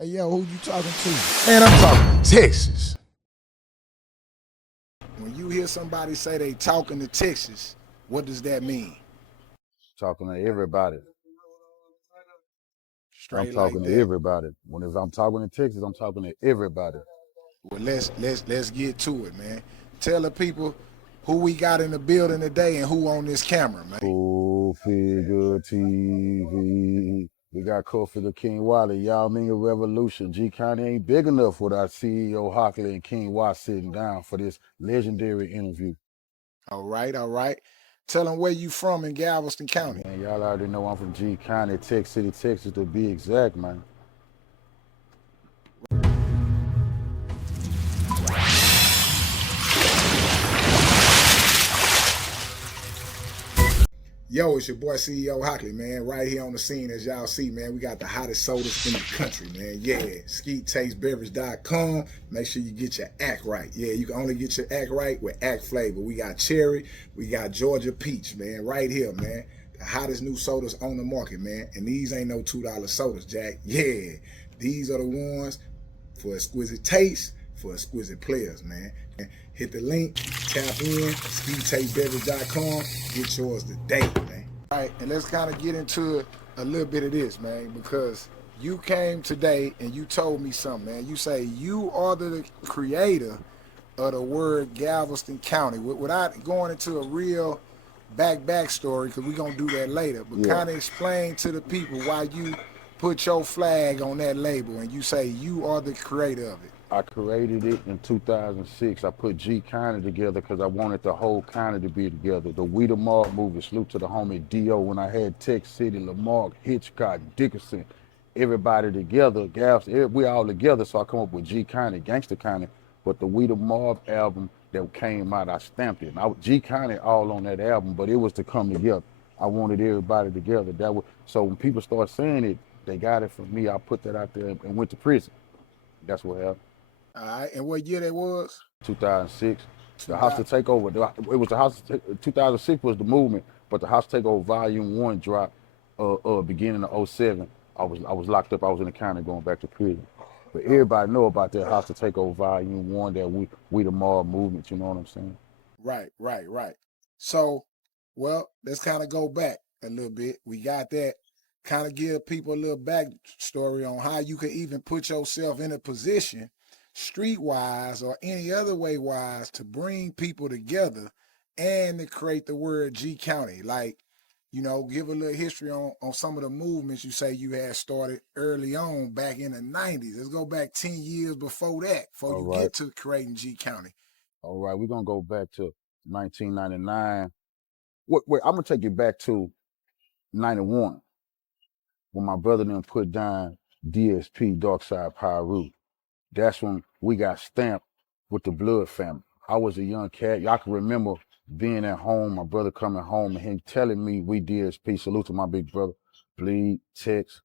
Hey, yo, who you talking to? Man, I'm talking Texas. When you hear somebody say they talking to Texas, what does that mean? Talking to everybody. I'm Straight like talking to that. everybody. If I'm talking to Texas, I'm talking to everybody. Well, let's get to it, man. Tell the people who we got in the building today and who on this camera, man. Cool Figga TV. We got Figga King Willie. Y'all mean a revolution. G County ain't big enough without CEO Hockley and King Watt sitting down for this legendary interview. All right, all right. Tell them where you from in Galveston County. Man, y'all already know I'm from G County, Tech City, Texas to be exact, man. Yo, it's your boy CEO Hockley, man. Right here on the scene, as y'all see, man. We got the hottest sodas in the country, man. Yeah, SkeetTasteBeverage.com. Make sure you get your act right. Yeah, you can only get your act right with act flavor. We got cherry, we got Georgia peach, man. Right here, man. The hottest new sodas on the market, man. And these ain't no $2 sodas, Jack. Yeah, these are the ones for exquisite taste, for exquisite players, man. Hit the link, tap in, SkeetTasteBeverage.com, get yours today, man. All right, and let's kind of get into a little bit of this, man, because you came today and you told me something, man. You say you are the creator of the word Galveston County. Without going into a real backstory, because we're going to do that later, but kind of explain to the people why you put your flag on that label and you say you are the creator of it. I created it in 2006. I put G County together because I wanted the whole county to be together. The We the Mob movie, salute to the homie D.O. When I had Tech City, Lamar, Hitchcock, Dickerson, everybody together, we all together, so I come up with G County, Gangster County. But the We the Mob album that came out, I stamped it. And G County all on that album, but it was to come together. I wanted everybody together. So when people start saying it, they got it from me. I put that out there and went to prison. That's what happened. All right, and what year that was? 2006. The hostile takeover. It was the hostile. 2006 was the movement, but the hostile takeover volume 1 dropped beginning of 07. I was locked up. I was in the county going back to prison. But everybody know about that hostile takeover volume 1, that we the mob movement. You know what I'm saying? Right. So, well, let's kind of go back a little bit. We got that. Kind of give people a little backstory on how you can even put yourself in a position, streetwise or any other way wise, to bring people together and to create the word G County. Like, you know, give a little history on some of the movements you say you had started early on back in the 90s. Let's go back 10 years before that, before you get to creating G County. All right, we're going to go back to 1999. Wait, I'm going to take you back to 91 when my brother then put down DSP, Darkside Pyru. That's when we got stamped with the Blood family. I was a young cat. Y'all can remember being at home, my brother coming home and him telling me we DSP. Salute to my big brother. Bleed, Tex,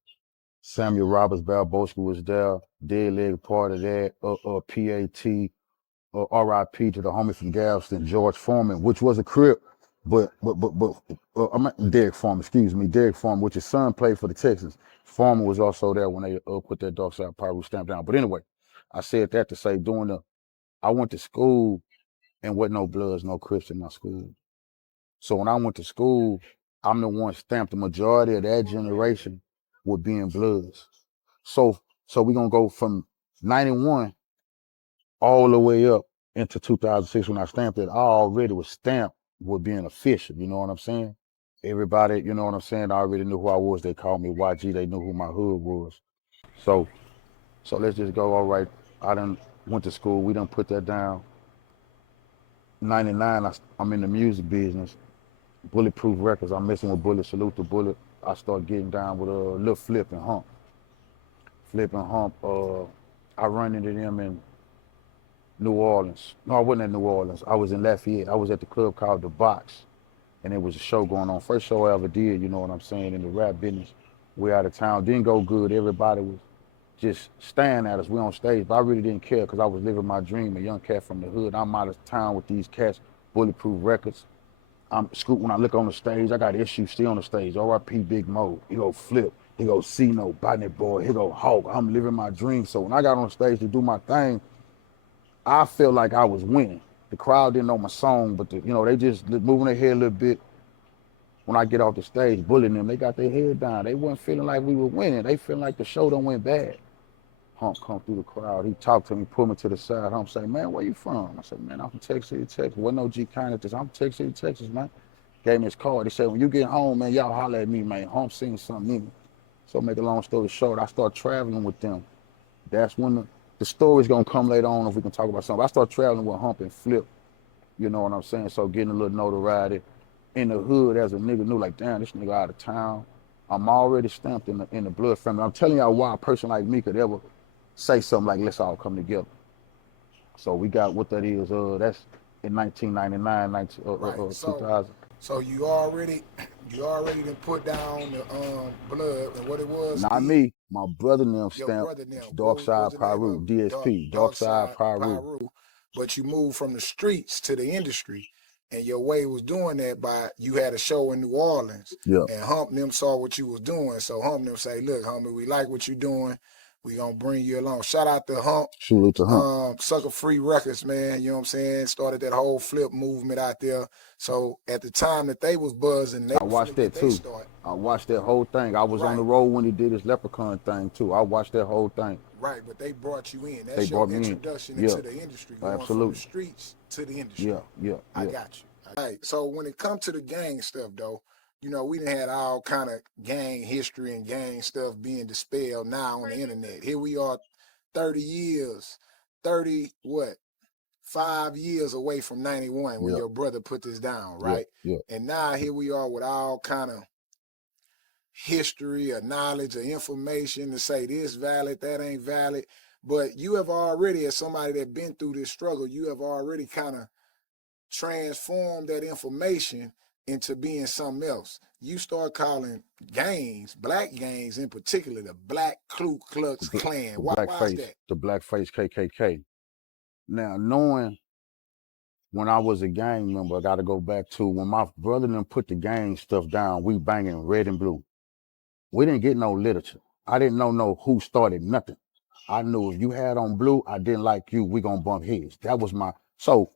Samuel Roberts, Balboski was there. Dead Leg part of that. PAT, RIP to the homie from Galveston, George Foreman, which was a Crip. Derek Foreman, Derek Foreman, which his son played for the Texans. Foreman was also there when they put that Darkside Pyru stamp down. But anyway, I said that to say I went to school and wasn't no Bloods, no Crips in my school. So when I went to school, I'm the one stamped. The majority of that generation were being Bloods. So we're gonna go from 91 all the way up into 2006 when I stamped it. I already was stamped with being official, you know what I'm saying? Everybody, you know what I'm saying, I already knew who I was. They called me YG, they knew who my hood was. So let's just go, all right. I done went to school, we done put that down. 99, I'm in the music business. Bulletproof Records, I'm messing with Bullet, salute to Bullet. I start getting down with a little Flip and Hump. I run into them in New Orleans. No, I wasn't in New Orleans. I was in Lafayette. I was at the club called The Box, and there was a show going on. First show I ever did, you know what I'm saying, in the rap business. We out of town. Didn't go good. Everybody was just staring at us. We on stage, but I really didn't care because I was living my dream, a young cat from the hood. I'm out of town with these cats, Bulletproof Records. I'm Scoop, when I look on the stage, I got issues still on the stage. RIP Big Mo, Flip. He go, see no Botany boy. He go, Hawk, I'm living my dream. So when I got on stage to do my thing, I felt like I was winning. The crowd didn't know my song, but they just moving their head a little bit. When I get off the stage, bullying them, they got their head down. They wasn't feeling like we were winning. They feeling like the show done went bad. Hump come through the crowd. He talked to me, pulled me to the side. Hump say, man, where you from? I said, man, I'm from Texas City, Texas. Wasn't no G kind of this. I'm from Texas City, Texas, man. Gave me his card. He said, when you get home, man, y'all holler at me, man. Hump seen something in me. So make a long story short, I start traveling with them. That's when the story's gonna come later on if we can talk about something. I start traveling with Hump and Flip, you know what I'm saying? So getting a little notoriety in the hood as a nigga knew, like, damn, this nigga out of town. I'm already stamped in the blood family. I'm telling y'all why a person like me could ever say something like, let's all come together. So we got what that is. That's in 1999, Right. 2000. So you already done put down the blood and what it was. Not me. My brother and them Your stamped brother now. Dark What was Side the name Pyru, of DSP, Dark Side Pyru. But you moved from the streets to the industry, and your way was doing that by you had a show in New Orleans, Yeah. and Hump and them saw what you was doing. So Hump and them say, look, homie, we like what you doing. We gonna bring you along. Shout out to Hump. Salute to Hump. Sucker Free Records, man. You know what I'm saying? Started that whole flip movement out there. So at the time that they was buzzing, I watched that too. I watched that whole thing. I was on the road when he did his Leprechaun thing too. I watched that whole thing. Right, but they brought you in. That's your introduction into the industry. Going from the streets to the industry. Yeah. I got you. All right. So when it comes to the gang stuff though, we done had all kind of gang history and gang stuff being dispelled now on the internet. Here we are 5 years away from 91 when your brother put this down, right? Yeah. And now here we are with all kind of history or knowledge or information to say this valid, that ain't valid. But you have already, as somebody that been through this struggle, you have already kind of transformed that information into being something else. You start calling gangs, black gangs in particular, the Black Ku Klux Klan. Why is that? The Blackface KKK. Now, knowing when I was a gang member, I got to go back to when my brother and them put the gang stuff down, we banging red and blue. We didn't get no literature. I didn't know who started nothing. I knew if you had on blue, I didn't like you, we gonna bump heads. That was so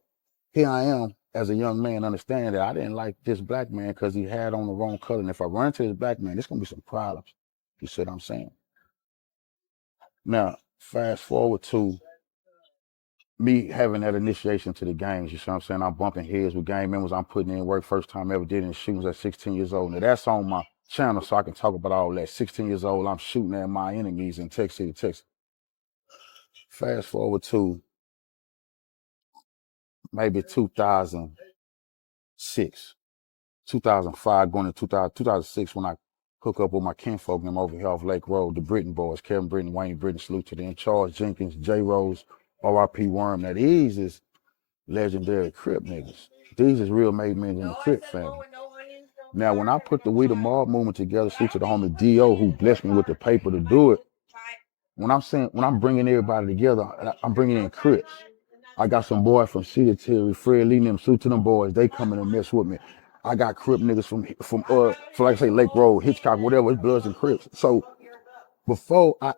here I am as a young man understanding that I didn't like this black man because he had on the wrong color. And if I run into this black man, there's gonna be some problems. You see what I'm saying? Now, fast forward to me having that initiation to the gangs, you see what I'm saying? I'm bumping heads with gang members. I'm putting in work first time I ever did in shootings at 16 years old. Now that's on my channel so I can talk about all that. 16 years old, I'm shooting at my enemies in Texas City, Texas. Fast forward to maybe 2006, 2005, going to 2006 when I hook up with my kinfolk and them over here off Lake Road, the Britton boys, Kevin Britton, Wayne Britton, salute to them, Charles Jenkins, J. Rose, R.I.P. Worm. Now these is legendary Crip niggas. These is real made men in the Crip family. Now when I put the We the Mob movement together, salute to the homie D.O. who blessed me with the paper to do it. When I'm bringing everybody together, I'm bringing in Crips. I got some boys from Cedar Terry, Fred Lee, and them, salute to them boys. They coming and mess with me. I got Crip niggas from like I say, Lake Road, Hitchcock, whatever, it's Bloods and Crips. So before I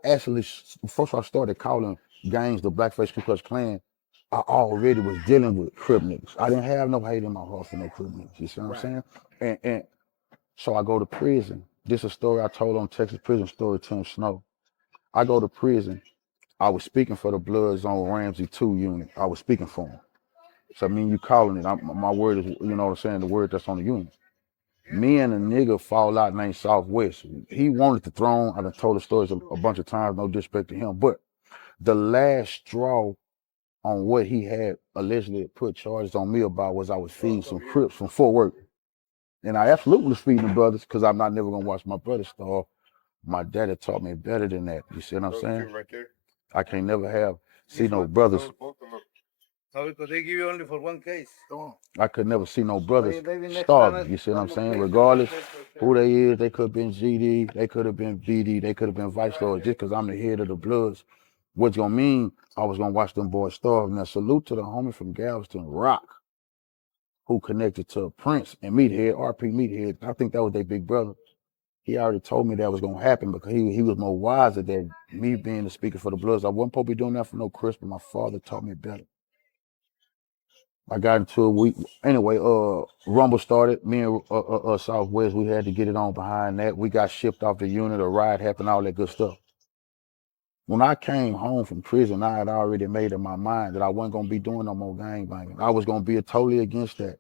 started calling gangs the Blackface Ku Klux Klan, I already was dealing with Crip niggas. I didn't have no hate in my heart for no Crip niggas. You see what I'm saying? And so I go to prison. This is a story I told on Texas Prison Story, Tim Snow. I go to prison. I was speaking for the Bloods on Ramsey 2 unit. I was speaking for them. So I mean, you calling it. My word is, you know what I'm saying, the word that's on the unit. Me and a nigga fall out named Southwest. He wanted the throne. I done told the stories a bunch of times, no disrespect to him. But the last straw on what he had allegedly put charges on me about was I was feeding some Crips from Fort Worth. And I absolutely was feeding the brothers because I'm not never going to watch my brother starve. My daddy taught me better than that. You see what I'm saying? I can't never see no brothers. No, because they give you only for one case. I could never see no brothers starving. You see what I'm saying? Regardless who they is, they could have been GD, they could have been BD, they could have been Vice Lord. Just because I'm the head of the Bloods, what's gonna mean I was gonna watch them boys starve. Now salute to the homie from Galveston, Rock, who connected to Prince and Meathead, RP Meathead. I think that was their big brother. He already told me that was gonna happen because he was more wiser than me being the speaker for the Bloods. I wasn't supposed to be doing that for no Chris, but my father taught me better. I got into a week anyway. Rumble started. Me and Southwest, we had to get it on behind that. We got shipped off the unit. A riot happened, all that good stuff. When I came home from prison, I had already made in my mind that I wasn't gonna be doing no more gang banging. I was gonna be totally against that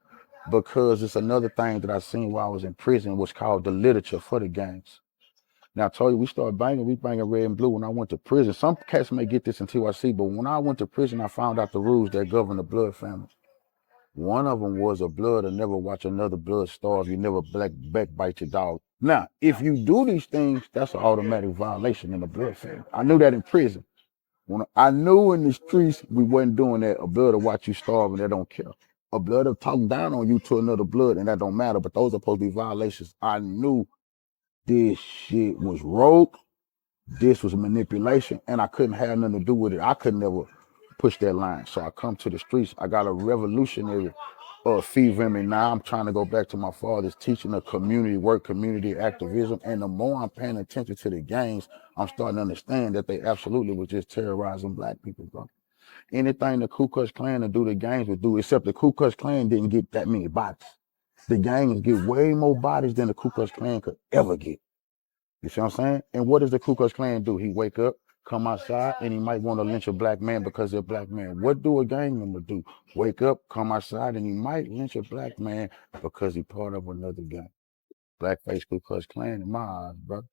because it's another thing that I seen while I was in prison was called the literature for the gangs. Now I told you we started banging, we banging red and blue when I went to prison. Some cats may get this in TYC, but when I went to prison, I found out the rules that govern the blood family. One of them was a blood, and never watch another blood starve. You never backbite your dog. Now, if you do these things, that's an automatic violation in the blood family. I knew that in prison. When I knew in the streets we wasn't doing that. A blood will watch you starve and they don't care. A blood will talk down on you to another blood and that don't matter. But those are supposed to be violations. I knew this shit was rogue. This was manipulation, and I couldn't have nothing to do with it. I could never push that line. So I come to the streets. I got a revolutionary fever in me. Now I'm trying to go back to my father's teaching of community work, community activism. And the more I'm paying attention to the gangs, I'm starting to understand that they absolutely was just terrorizing black people, bro. Anything the Ku Klux Klan to do, the gangs would do, except the Ku Klux Klan didn't get that many bodies. The gangs get way more bodies than the Ku Klux Klan could ever get. You see what I'm saying? And what does the Ku Klux Klan do? He wake up, come outside, and he might want to lynch a black man because they're a black man. What do a gang member do? Wake up, come outside, and he might lynch a black man because he part of another gang. Blackface Ku Klux Klan in my eyes, brother.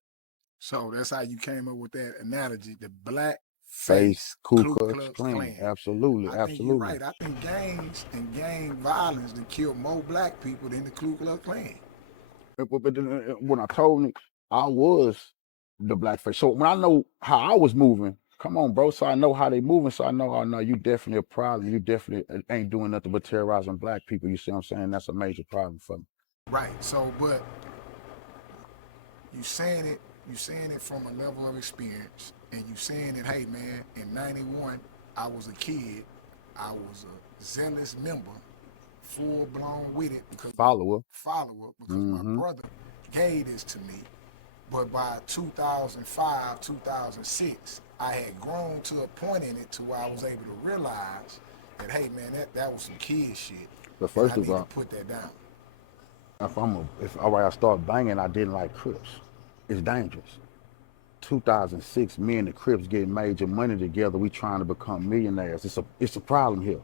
So that's how you came up with that analogy, the black Face Ku Ku Klux Klux Klan. Klan. Absolutely, I think you're absolutely. right. I think gangs and gang violence that kill more black people than the Ku Klux Klan. But when I told him I was the blackface, so when I know how I was moving, come on, bro. So I know how they moving. So I know, oh no, you definitely a problem. You definitely ain't doing nothing but terrorizing black people. You see what I'm saying? That's a major problem for me. Right. So, but you saying it from a level of experience, and you saying that, hey man, in '91, I was a kid, I was a zealous member, full blown with it because Follower. my brother gave this to me. But by 2005, 2006, I had grown to a point in it to where I was able to realize that, hey man, that was some kid shit. But And first I of need to all, put that down. if all right, I start banging, I didn't like Crips. It's dangerous. 2006, me and the Crips getting major money together. We trying to become millionaires. It's a problem here.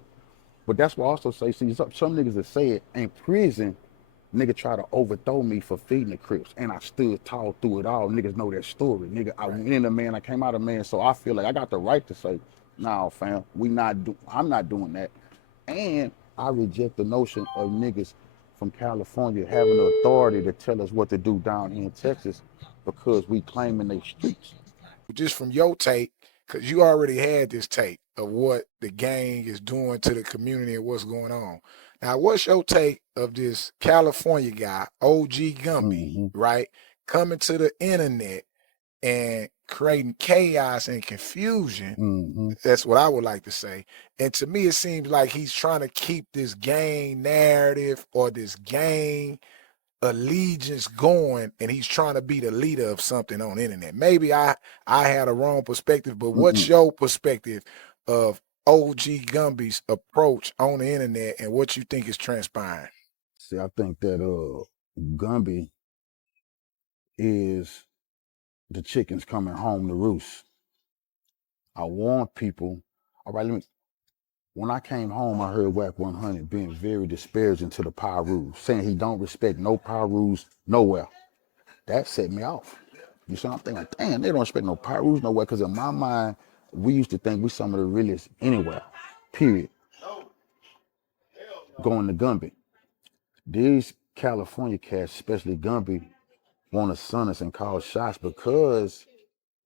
But that's why I also say, see, some niggas that say it in prison, nigga try to overthrow me for feeding the Crips, and I stood tall through it all. Niggas know that story. Nigga, I went in a man, I came out a man, so I feel like I got the right to say, nah, fam, I'm not doing that. And I reject the notion of niggas from California having the authority to tell us what to do down here in Texas because we claiming they streets. Just from your take, because you already had this take of what the gang is doing to the community and what's going on. Now, what's your take of this California guy, OG Gumby, right, coming to the internet and creating chaos and confusion? That's what I would like to say. And to me, it seems like he's trying to keep this gang narrative or this gang allegiance going, and he's trying to be the leader of something on the internet. Maybe I had a wrong perspective, but what's your perspective of OG Gumby's approach on the internet and what you think is transpiring? See, I think that Gumby is the chickens coming home to roost. I warn people. All right, when I came home, I heard Whack 100 being very disparaging to the Pyrus, saying he don't respect no Pyrus nowhere. That set me off. You see, I'm thinking, damn, they don't respect no Pyrus nowhere, because in my mind, we used to think we some of the realest anywhere, period. Going to Gumby. These California cats, especially Gumby, want to sun us and call shots because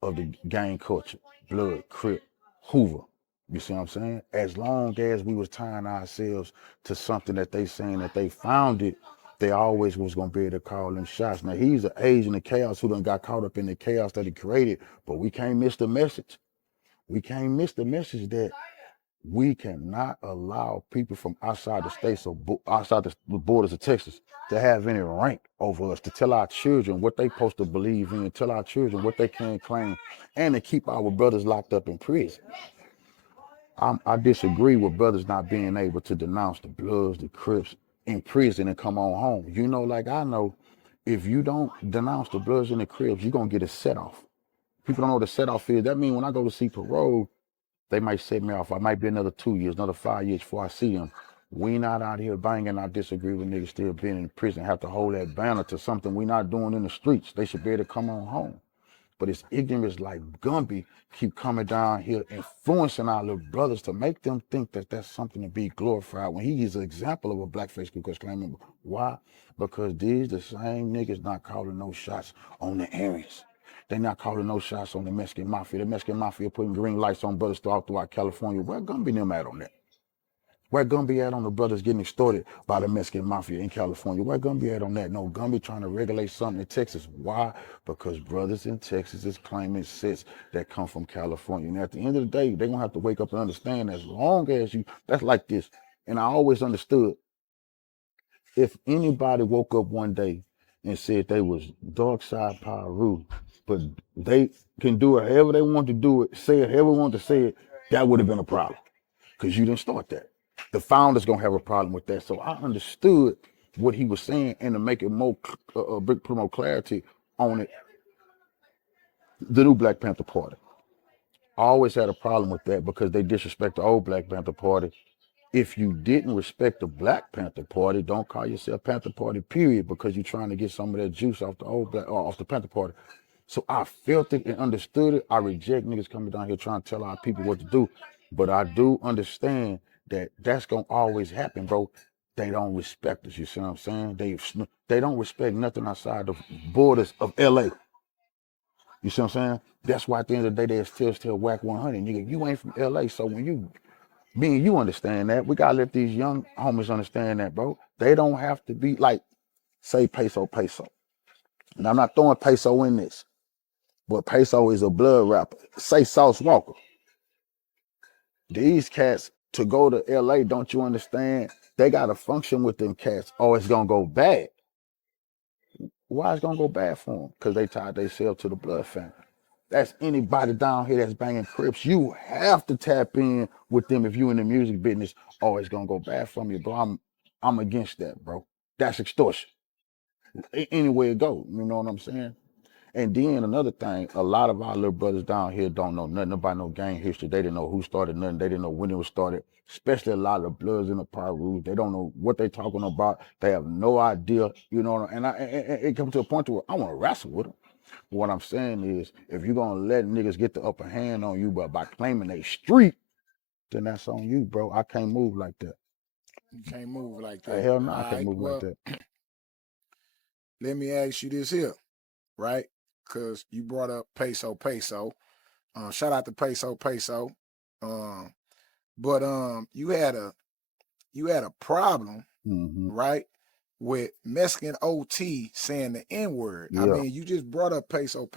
of the gang culture, Blood, Crip, Hoover. You see what I'm saying? As long as we was tying ourselves to something that they saying that they founded, they always was gonna be able to call them shots. Now he's an agent of chaos who done got caught up in the chaos that he created, but we can't miss the message. We can't miss the message that we cannot allow people from outside the states or outside the borders of Texas to have any rank over us, to tell our children what they supposed to believe in, tell our children what they can claim, and to keep our brothers locked up in prison. I disagree with brothers not being able to denounce the Bloods, the Crips in prison and come on home. You know, like I know, if you don't denounce the Bloods and the Crips, you're going to get a set off. People don't know what a set off is. That means when I go to see parole, they might set me off. I might be another 2 years, another 5 years before I see them. We not out here banging. I disagree with niggas still being in prison, have to hold that banner to something we not doing in the streets. They should be able to come on home. But it's ignorance like Gumby keep coming down here, influencing our little brothers to make them think that that's something to be glorified when he is an example of a blackface Ku Klux Klan member. Why? Because these the same niggas not calling no shots on the Aryans. They not calling no shots on the Mexican Mafia. The Mexican Mafia putting green lights on brothers throughout California. Where Gumby them at on that? Where Gumby at on the brothers getting extorted by the Mexican Mafia in California? Where Gumby at on that? No, Gumby trying to regulate something in Texas. Why? Because brothers in Texas is claiming sets that come from California. And at the end of the day, they're going to have to wake up and understand as long as you, that's like this. And I always understood, if anybody woke up one day and said they was dark side Paru, but they can do it however they want to do it, say it however they want to say it, that would have been a problem. Because you didn't start that. The founder's gonna have a problem with that. So I understood what he was saying, and to make it more, put more clarity on it, the new Black Panther Party. I always had a problem with that because they disrespect the old Black Panther Party. If you didn't respect the Black Panther Party, don't call yourself Panther Party, period, because you're trying to get some of that juice off the old Black, or off the Panther Party. So I felt it and understood it. I reject niggas coming down here trying to tell our people what to do. But I do understand that that's going to always happen, bro. They don't respect us, you see what I'm saying? They don't respect nothing outside the borders of LA. You see what I'm saying? That's why at the end of the day, they still whack 100. Nigga, you ain't from LA, so when me and you understand that, we got to let these young homies understand that, bro. They don't have to be like, say peso. And I'm not throwing peso in this. But Peso is a blood rapper. Say Sauce Walker. These cats, to go to LA, don't you understand? They got to function with them cats or it's going to go bad. Why it's going to go bad for them? Because they tied themselves to the blood family. That's anybody down here that's banging Crips. You have to tap in with them if you in the music business or it's going to go bad for you, bro. I'm against that, bro. That's extortion. Any way it go, you know what I'm saying? And then another thing, a lot of our little brothers down here don't know nothing about no gang history. They didn't know who started nothing. They didn't know when it was started, especially a lot of the Bloods in the Perus. They don't know what they talking about. They have no idea, you know. And it comes to a point to where I want to wrestle with them. But what I'm saying is, if you're going to let niggas get the upper hand on you by claiming they street, then that's on you, bro. I can't move like that. You can't move like that. Hell no, I can't move like that. Let me ask you this here, right? Because you brought up peso. Shout out to peso. But you had a problem, right, with Mexican OT saying the N-word. Yeah. I mean, you just brought up peso,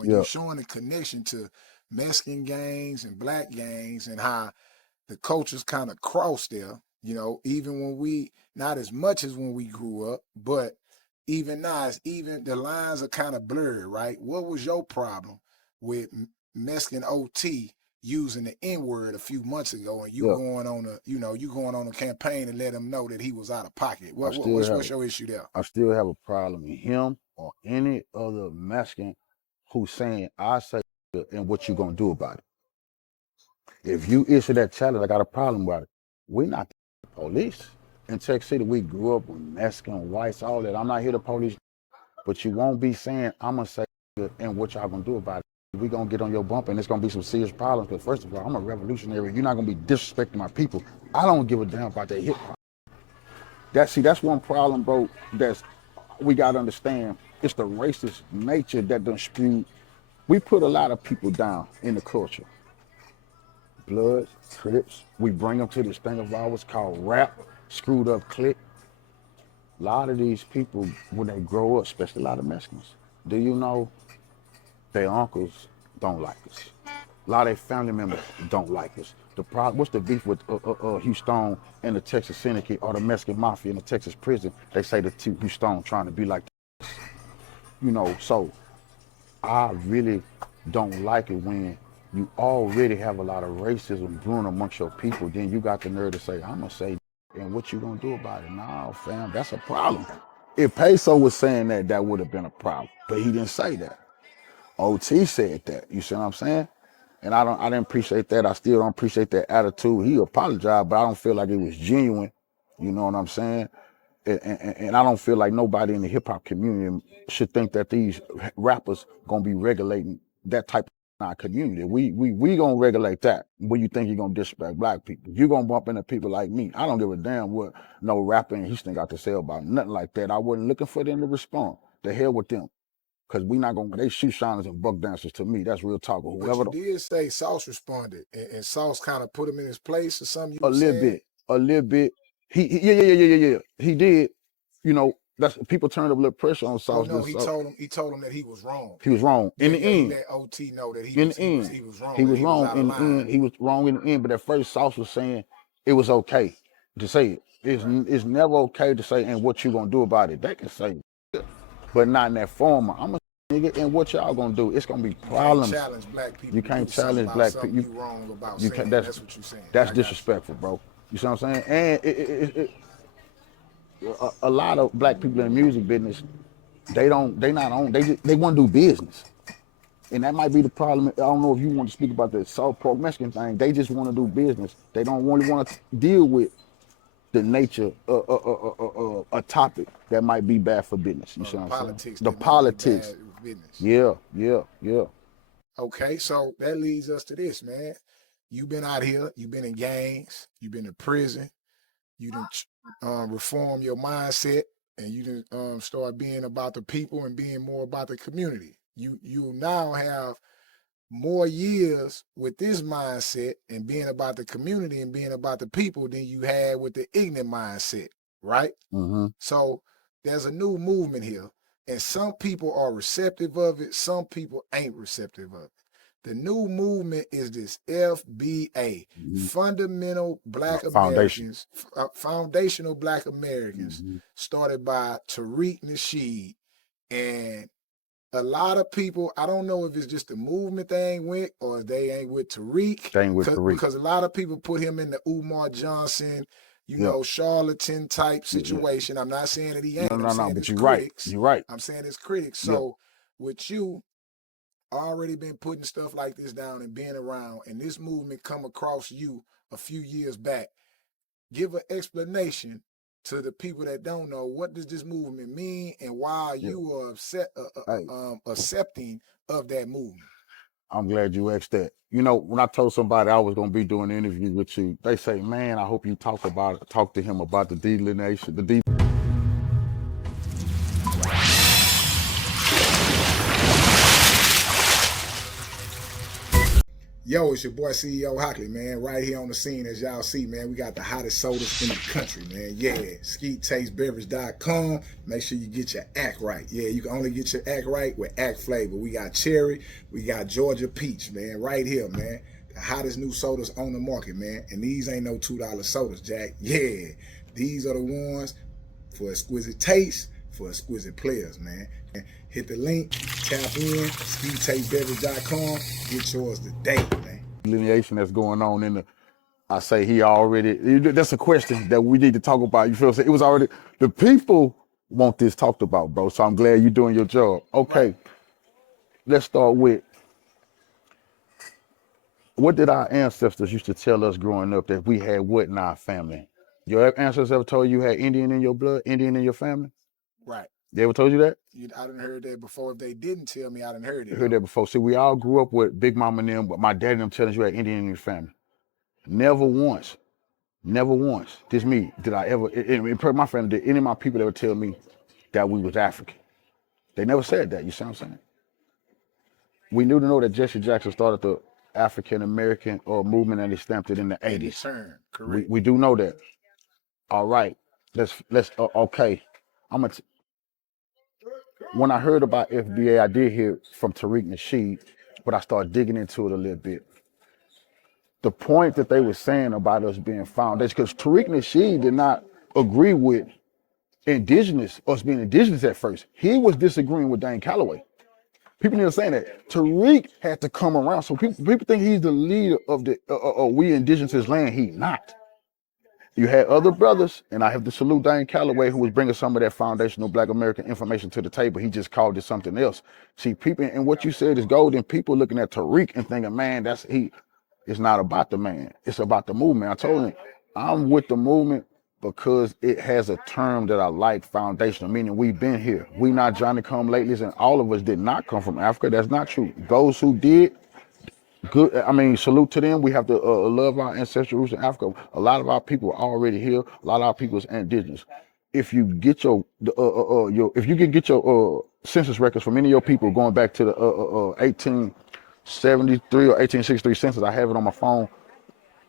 and you're showing the connection to Mexican gangs and black gangs and how the cultures kind of cross there. You know, even when we, not as much as when we grew up, but even now, even the lines are kind of blurred, right? What was your problem with Mexican OT using the N-word a few months ago, and you going on a campaign to let him know that he was out of pocket? What's your issue there? I still have a problem with him or any other Mexican who's saying I say and what you gonna do about it. If you issue that challenge, I got a problem with it. We're not the police. In Texas City, we grew up with Mexican, whites, all that. I'm not here to police, but you won't be saying I'm gonna say and what y'all gonna do about it. We're gonna get on your bump and it's gonna be some serious problems. Because first of all, I'm a revolutionary. You're not gonna be disrespecting my people. I don't give a damn about that hip hop. That's one problem, bro. We gotta understand. It's the racist nature that done spewed. We put a lot of people down in the culture. Bloods, Crips. We bring them to this thing of ours called rap, screwed up clique. A lot of these people, when they grow up, especially a lot of Mexicans, do you know their uncles don't like us? A lot of their family members don't like us. The problem, what's the beef with Houston and the Texas Syndicate or the Mexican Mafia in the Texas prison? They say the two Houston trying to be like, you know, so I really don't like it when you already have a lot of racism brewing amongst your people. Then you got the nerve to say, I'm gonna say, and what you gonna do about it? No, fam, that's a problem. If Peso was saying that, that would have been a problem, but he didn't say that. OT said that. You see what I'm saying? And I didn't appreciate that. I still don't appreciate that attitude. He apologized, but I don't feel like it was genuine. You know what I'm saying? And I don't feel like nobody in the hip hop community should think that these rappers gonna be regulating that type of in our community. We gonna regulate that. When you think you're gonna disrespect black people, you gonna bump into people like me. I don't give a damn what no rapper in Houston got to say about nothing like that. I wasn't looking for them to respond. The hell with them. Cause we not gonna, they shoot shiners and buck dancers to me. That's real talk. Or whoever. But you did say Sauce responded, and Sauce kind of put him in his place or something. A little bit. Yeah. He did. You know, that's people turned up a little pressure on Sauce. Oh no, he told him that he was wrong. He was wrong in the end. He let OT know that he was wrong. He was wrong in the end. He was wrong in the end. But at first, Sauce was saying it was okay to say it. It's never okay to say, and what you gonna do about it? They can say, but not in that form. I'm a nigga, and what y'all gonna do? It's gonna be problems. You can't challenge black people. You can't challenge black people. You wrong about saying. That's what you're saying. That's disrespectful, bro. You see what I'm saying? And a lot of black people in the music business, they want to do business. And that might be the problem. I don't know if you want to speak about the South Park Mexican thing. They just want to do business. They don't really want to deal with the nature of a topic that might be bad for business. You see what I'm saying? The politics. Yeah. Okay, so that leads us to this, man. You've been out here. You've been in gangs. You've been in prison. You done reform your mindset, and you done start being about the people and being more about the community. You now have more years with this mindset and being about the community and being about the people than you had with the ignorant mindset, right? Mm-hmm. So there's a new movement here, and some people are receptive of it. Some people ain't receptive of it. The new movement is this FBA, Fundamental Black Americans, Foundational Black Americans, started by Tariq Nasheed. And a lot of people, I don't know if it's just the movement they ain't with or they ain't with Tariq. They ain't with Tariq. Because a lot of people put him in the Umar Johnson, you know, charlatan type situation. I'm not saying that he ain't. I'm saying but his critics. You're right. I'm saying his critics. So with you, already been putting stuff like this down and being around, and this movement come across you a few years back. Give an explanation to the people that don't know, what does this movement mean and why you are accepting of that movement. I'm glad you asked that. You know, when I told somebody I was going to be doing an interview with you, they say, man, I hope you talk to him about the delineation, Yo, it's your boy CEO Hockley, man. Right here on the scene, as y'all see, man. We got the hottest sodas in the country, man. Yeah, SkeetTasteBeverage.com. Make sure you get your act right. Yeah, you can only get your act right with act flavor. We got cherry, we got Georgia peach, man. Right here, man. The hottest new sodas on the market, man. And these ain't no $2 sodas, Jack. Yeah, these are the ones for exquisite taste, for exquisite players, man. Hit the link, tap in, SkeetTasteBeverage.com, get yours today, man. Delineation that's going on in I say he already, that's a question that we need to talk about. You feel what I'm saying? It was already, the people want this talked about, bro. So I'm glad you're doing your job. Okay, let's start with, what did our ancestors used to tell us growing up that we had what in our family? Your ancestors ever told you had Indian in your blood, Indian in your family? Right. They ever told you that? I done heard that before. If they didn't tell me, I done heard it. I heard that before. See, we all grew up with Big Mama and them, but my dad and them telling you had Indian in your family. Never once, this me, did I ever, in my family, did any of my people ever tell me that we was African? They never said that, you see what I'm saying? We knew to know that Jesse Jackson started the African-American movement and they stamped it in the 80s. Correct. We do know that. All right, let's okay. When I heard about FBA, I did hear from Tariq Nasheed, but I started digging into it a little bit. the point that they were saying about us being foundation, because Tariq Nasheed did not agree with us being indigenous at first. He was disagreeing with Dane Calloway. People need to say that. Tariq had to come around. So people think he's the leader of the we indigenous land. He not. You had other brothers, and I have to salute Dane Calloway, who was bringing some of that foundational Black American information to the table. He just called it something else. See, people, and what you said is gold, and people looking at Tariq and thinking, man, it's not about the man. It's about the movement. I told him, I'm with the movement because it has a term that I like, foundational, meaning we've been here. We not Johnny come latelys, and all of us did not come from Africa. That's not true. Those who did, good. I mean, salute to them. We have to love our ancestral roots in Africa. A lot of our people are already here. A lot of our people is indigenous. If you get if you can get your census records from any of your people going back to the 1873 or 1863 census, I have it on my phone.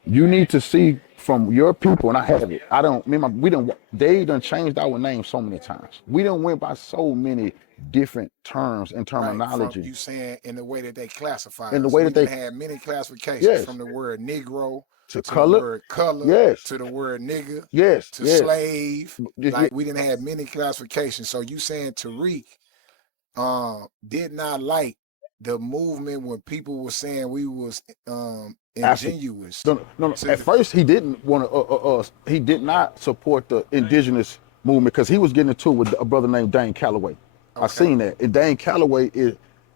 You need to see from your people, and I have it. They done changed our name so many times. We done went by so many different terms and terminology. Right, you saying in the way that they classify in the us. way that We they had many classifications, yes, from the word Negro to the color, word color, yes, to the word nigga, yes, to yes. slave. Like we didn't have many classifications. So you saying Tariq did not like the movement when people were saying we was ingenuous. No. At first, he didn't want to. He did not support the indigenous movement because he was getting into it with a brother named Dane Calloway. Okay. I seen that. And Dane Calloway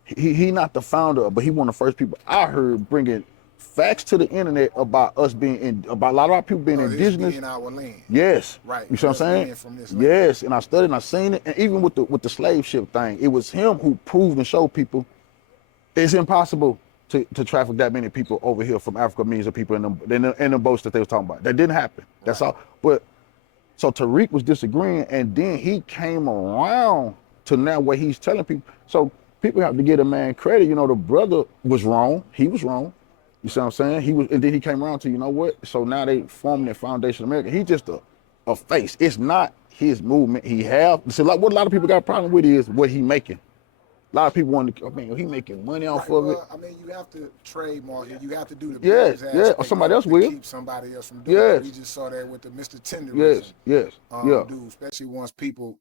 he not the founder, but he one of the first people I heard bringing facts to the internet about us about a lot of our people being indigenous. Being our land. Yes. Right. You see what I'm saying? From this land. Yes. And I studied and I seen it. And even with the slave ship thing, it was him who proved and showed people it's impossible to traffic that many people over here from Africa, millions of people in the boats that they was talking about. That didn't happen. That's all. But so Tariq was disagreeing, and then he came around to now where he's telling people. So people have to give a man credit. You know, the brother was wrong. He was wrong. You see what I'm saying? And then he came around to, you know what? So now they forming the Foundation of America. He's just a face. It's not his movement. So like what a lot of people got a problem with is what he making. A lot of people want to, he making money off of it. I mean, you have to trademark it. You have to do the business aspect. Or somebody else will. Keep somebody else from doing it. We just saw that with the Mr. Tenderism. Yes. Dude, especially once people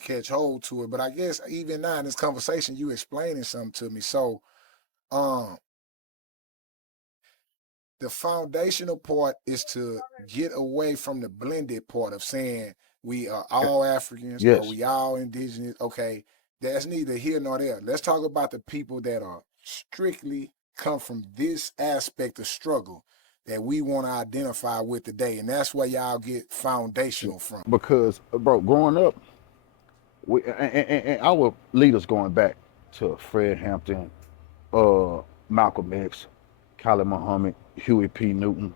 catch hold to it. But I guess even now in this conversation, you explaining something to me. So, the foundational part is to get away from the blended part of saying we are all Africans or we all indigenous. Okay. That's neither here nor there. Let's talk about the people that are strictly come from this aspect of struggle that we want to identify with today. And that's where y'all get foundational from. Because, bro, growing up, and our leaders going back to Fred Hampton, Malcolm X, Khalid Muhammad, Huey P. Newton,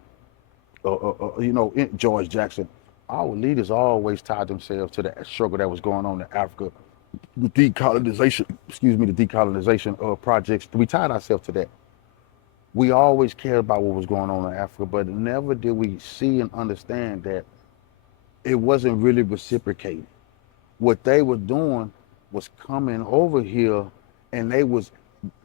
George Jackson, our leaders always tied themselves to the struggle that was going on in Africa. The decolonization projects, we tied ourselves to that. We always cared about what was going on in Africa, but never did we see and understand that it wasn't really reciprocated. What they were doing was coming over here, and they was,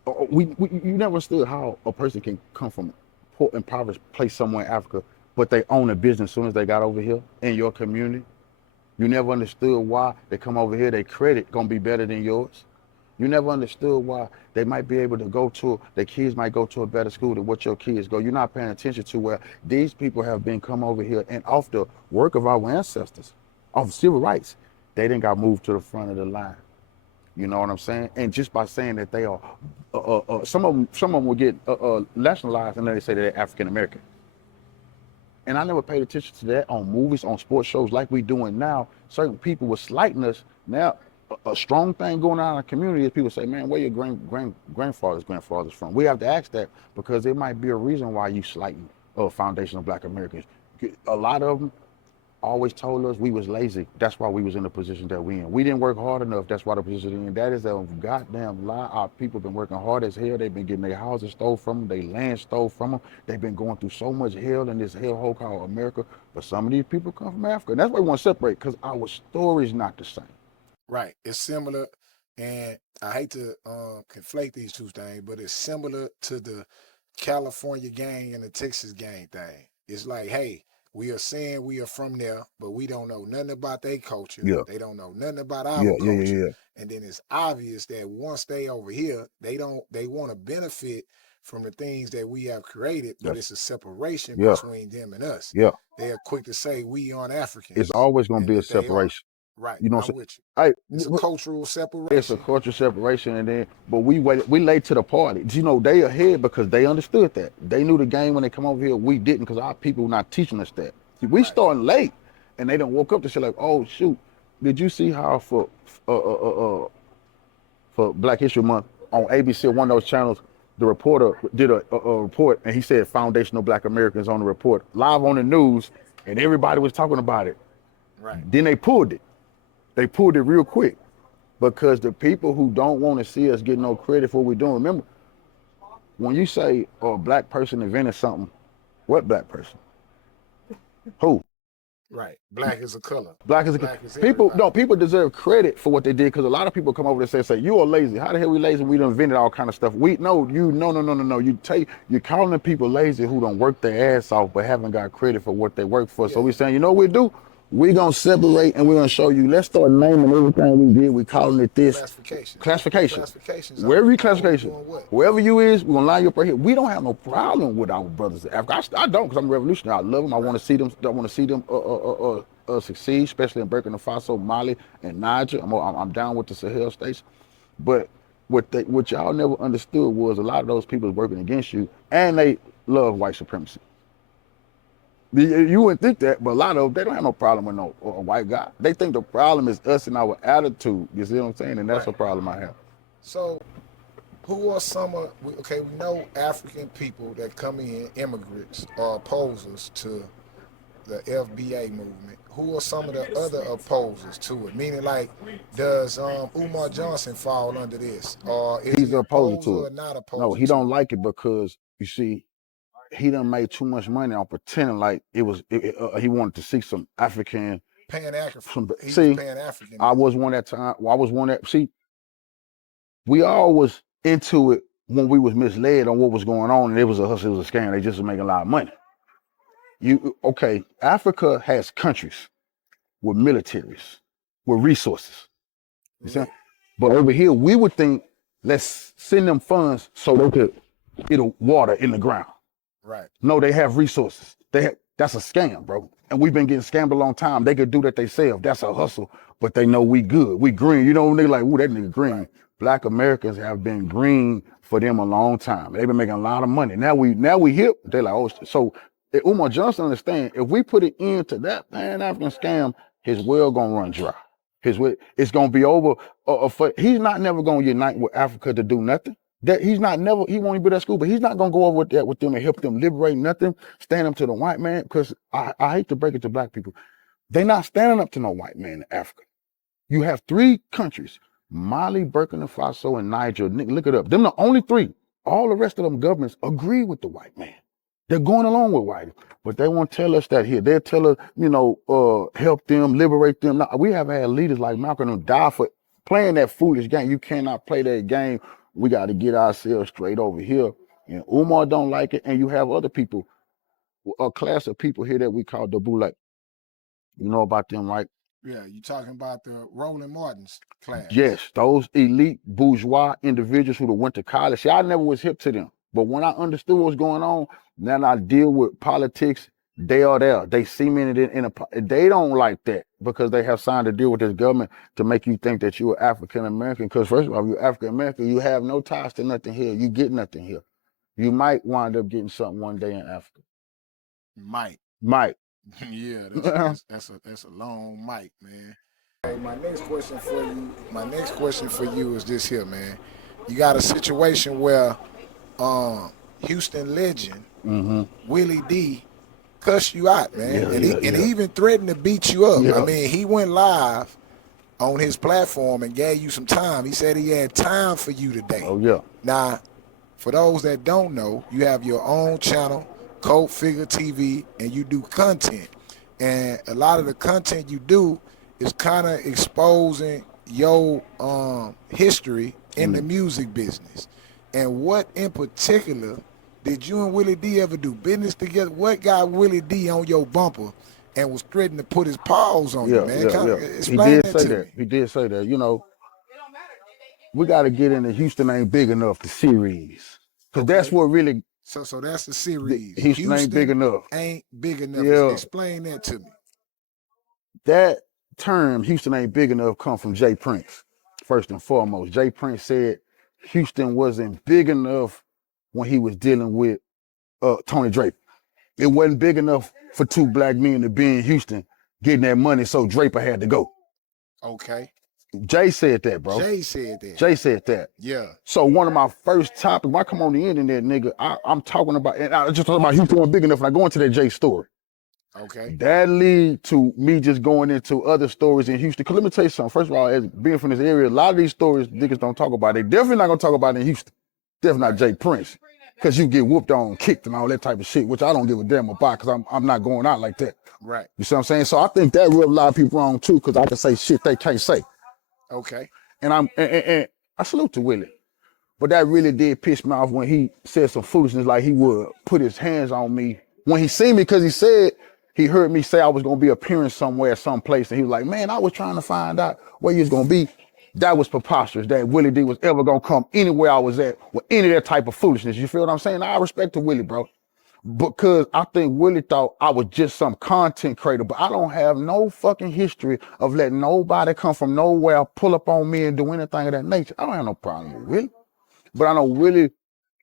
you never understood how a person can come from a poor, impoverished place somewhere in Africa, but they own a business as soon as they got over here in your community. You never understood why they come over here, their credit gonna be better than yours. You never understood why they might be able to their kids might go to a better school than what your kids go. You're not paying attention to where these people have been come over here and off the work of our ancestors, off civil rights, they didn't got moved to the front of the line. You know what I'm saying? And just by saying that they are, some of them will get nationalized and then they say they're African American. And I never paid attention to that on movies, on sports shows like we doing now. Certain people were slighting us. Now, a strong thing going on in our community is people say, man, where your grandfathers from? We have to ask that because there might be a reason why you slighting Foundation of Black Americans. A lot of them always told us we was lazy. That's why we was in the position that we in. We didn't work hard enough. That's why the position we're in. That is a goddamn lie. Our people been working hard as hell. They've been getting their houses stole from them, their land stole from them. They've been going through so much hell in this hellhole called America. But some of these people come from Africa. And that's why we want to separate, because our story's not the same. Right. It's similar, and I hate to conflate these two things, but it's similar to the California gang and the Texas gang thing. It's like, hey, we are saying we are from there, but we don't know nothing about their culture. Yeah. They don't know nothing about our Yeah, culture. yeah. And then it's obvious that once they over here, they want to benefit from the things that we have created, but it's a separation between them and us. Yeah. They are quick to say we aren't Africans. It's always gonna be a separation. Right. You know I'm what I'm with you. saying? It's a cultural separation. It's a cultural separation, and then but we late to the party. You know, they ahead because they understood that. They knew the game when they come over here. We didn't because our people were not teaching us that. See, we starting late, and they don't woke up to shit like, oh shoot, did you see how for Black History Month on ABC, one of those channels, the reporter did a report, and he said foundational Black Americans on the report live on the news, and everybody was talking about it. Right. Then they pulled it. They pulled it real quick. Because the people who don't want to see us get no credit for what we're doing, remember, when you say a black person invented something, what black person? Who? Right. Black is a color. Black is a color. People deserve credit for what they did because a lot of people come over and say, you are lazy. How the hell we lazy? We done invented all kind of stuff. No. You're calling the people lazy who don't work their ass off but haven't got credit for what they work for. Yeah. So we're saying, you know what we do? We're going to separate and we're going to show you. Let's start naming everything we did. We're calling it this. Classification. Wherever you classification. Wherever you is, we're going to line you up right here. We don't have no problem with our brothers in Africa. I don't because I'm a revolutionary. I love them. I want to see them. Succeed, especially in Burkina Faso, Mali, and Niger. I'm down with the Sahel states. But what y'all never understood was a lot of those people is working against you and they love white supremacy. You wouldn't think that, but a lot of them, they don't have no problem with no white guy. They think the problem is us and our attitude. You see what I'm saying? And that's a problem I have. So, who are some of, we know African people that come in, immigrants or opposers to the FBA movement. Who are some of the other opposers to it? Meaning, like, does Umar Johnson fall under this? Or is he opposed to it? Or not opposed? No, he don't like it because, you see, he done made too much money on pretending like he wanted to see some African. Pan-African. See, Pan-African. I was one that time. I was one that, see, we all was into it when we was misled on what was going on, and it was a hustle, it was a scam. They just was making a lot of money. Africa has countries with militaries, with resources. You see? But over here, we would think, let's send them funds so they could get water in the ground. Right. No, they have resources. That's a scam, bro. And we've been getting scammed a long time. They could do that themselves. That's a hustle. But they know we good. We green. You know, when they like, ooh, that nigga green. Right. Black Americans have been green for them a long time. They've been making a lot of money. Now we hip. They like, oh, so Umar Johnson understand, if we put it into that Pan-African scam, his well gonna run dry. It's gonna be over. He's not never gonna unite with Africa to do nothing. He won't even be at school, but he's not gonna go over with them and help them liberate nothing, stand up to the white man, because I hate to break it to black people. They're not standing up to no white man in Africa. You have 3 countries, Mali, Burkina Faso, and Niger. Look it up. Them the only 3. All the rest of them governments agree with the white man. They're going along with white, but they won't tell us that here. They'll tell us, help them, liberate them. Now, we have had leaders like Malcolm who die for playing that foolish game. You cannot play that game. We got to get ourselves straight over here. And Umar don't like it. And you have other people, a class of people here that we call the Boule. You know about them, right? Yeah, you talking about the Roland Martin's class. Yes, those elite bourgeois individuals who went to college. See, I never was hip to them. But when I understood what was going on, then I deal with politics. They are there. They see me they don't like that because they have signed a deal with this government to make you think that you're African American. Because first of all, if you're African American, you have no ties to nothing here. You get nothing here. You might wind up getting something one day in Africa. Might. Yeah, that's a long mic, man. Hey, my next question for you is this here, man. You got a situation where Houston legend Willie D cussed you out, man, and he even threatened to beat you up. Yeah. I mean, he went live on his platform and gave you some time. He said he had time for you today. Oh yeah. Now, for those that don't know, you have your own channel, Figga TV, and you do content. And a lot of the content you do is kind of exposing your history in the music business. And what in particular Did you and Willie D ever do business together? What got Willie D on your bumper and was threatening to put his paws on you, man? He Explain did that say to that. me. He did say that. You know, we got to get into Houston Ain't Big Enough, the series. Because that's Okay. what really, So that's the series. Houston Ain't Big Enough. Ain't big enough. Yeah. Explain that to me. That term, Houston Ain't Big Enough, come from Jay Prince, first and foremost. Jay Prince said Houston wasn't big enough when he was dealing with Tony Draper. It wasn't big enough for two black men to be in Houston getting that money, so Draper had to go. Okay. Jay said that, bro. Jay said that. Jay said that. Yeah. So one of my first topics, when I come on the internet, nigga, I'm talking about, and I just talking about Houston wasn't big enough, and I go into that Jay story. Okay. That lead to me just going into other stories in Houston. Cause let me tell you something. First of all, as being from this area, a lot of these stories niggas don't talk about. They definitely not gonna talk about it in Houston. Definitely not Jay Prince. Cause you get whooped on, kicked, and all that type of shit, which I don't give a damn about, cause I'm not going out like that. Right. You see what I'm saying? So I think that rubbed a lot of people wrong too, cause I can say shit they can't say. Okay. And I salute to Willie. But that really did piss me off when he said some foolishness like he would put his hands on me when he seen me, because he said he heard me say I was gonna be appearing somewhere, someplace, and he was like, man, I was trying to find out where you was gonna be. That was preposterous that Willie D was ever gonna come anywhere I was at with any of that type of foolishness. You feel what I'm saying? I respect to Willie, bro. Because I think Willie thought I was just some content creator, but I don't have no fucking history of letting nobody come from nowhere, pull up on me and do anything of that nature. I don't have no problem with Willie. But I know Willie,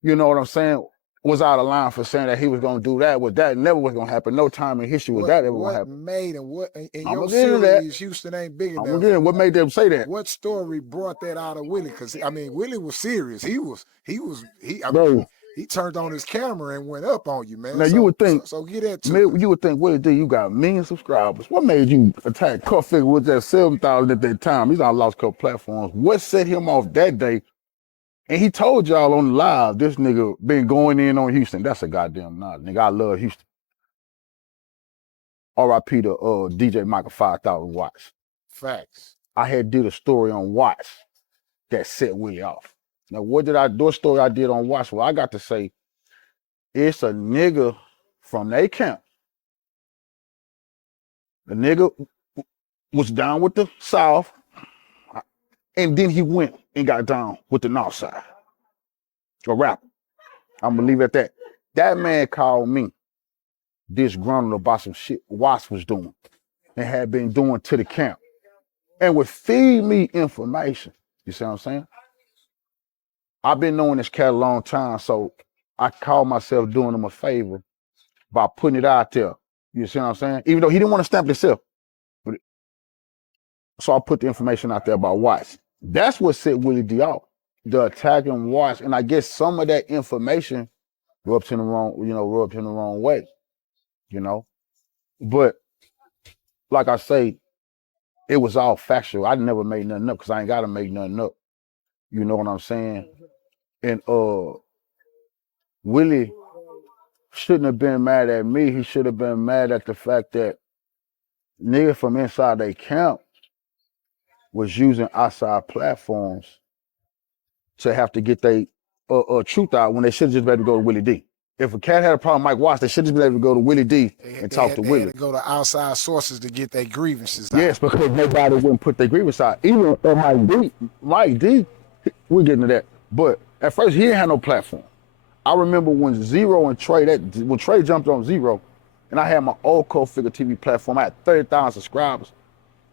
you know what I'm saying, was out of line for saying that he was gonna do that. With that never was gonna happen. No time in history was that ever gonna happen. What made and what in I'ma your get into that. series, Houston Ain't Big I'm Enough? again, what made them say that? What story brought that out of Willie? Because I mean, Willie was serious. Bro, He turned on his camera and went up on you, man. now you would think, so get that to us. you would think, Willie D, you got million subscribers. What made you attack Cuff Figga with that 7,000 at that time? He's on lost a couple platforms. What set him off that day? And he told y'all on the live, this nigga been going in on Houston. That's a goddamn nod, nigga. I love Houston. R.I.P. to DJ Michael 5,000 watts. Facts. I had did a story on Watts that set Willie off. Now, what story I did on Watts? Well, I got to say, it's a nigga from their camp. The nigga was down with the South, and then he went and got down with the North Side. A rapper. I'm gonna leave it at that. That man called me disgruntled about some shit Watts was doing and had been doing to the camp, and would feed me information. You see what I'm saying? I've been knowing this cat a long time, so I call myself doing him a favor by putting it out there. You see what I'm saying? Even though he didn't want to stamp himself. So I put the information out there about Watts. That's what set Willie D off. The attacking Watts. And I guess some of that information rubbed him the wrong way. You know? But like I say, it was all factual. I never made nothing up because I ain't gotta make nothing up. You know what I'm saying? And Willie shouldn't have been mad at me. He should have been mad at the fact that niggas from inside their camp was using outside platforms to have to get their truth out when they should have just been able to go to Willie D. If a cat had a problem with Mike Watts, they should have been able to go to Willie D and talk to Willie. They had to go to outside sources to get their grievances out. Yes, because nobody wouldn't put their grievance out. Even Mike D, we're getting to that. But at first, he didn't have no platform. I remember when Zero and Trey, when Trey jumped on Zero, and I had my old Figga TV platform, I had 30,000 subscribers.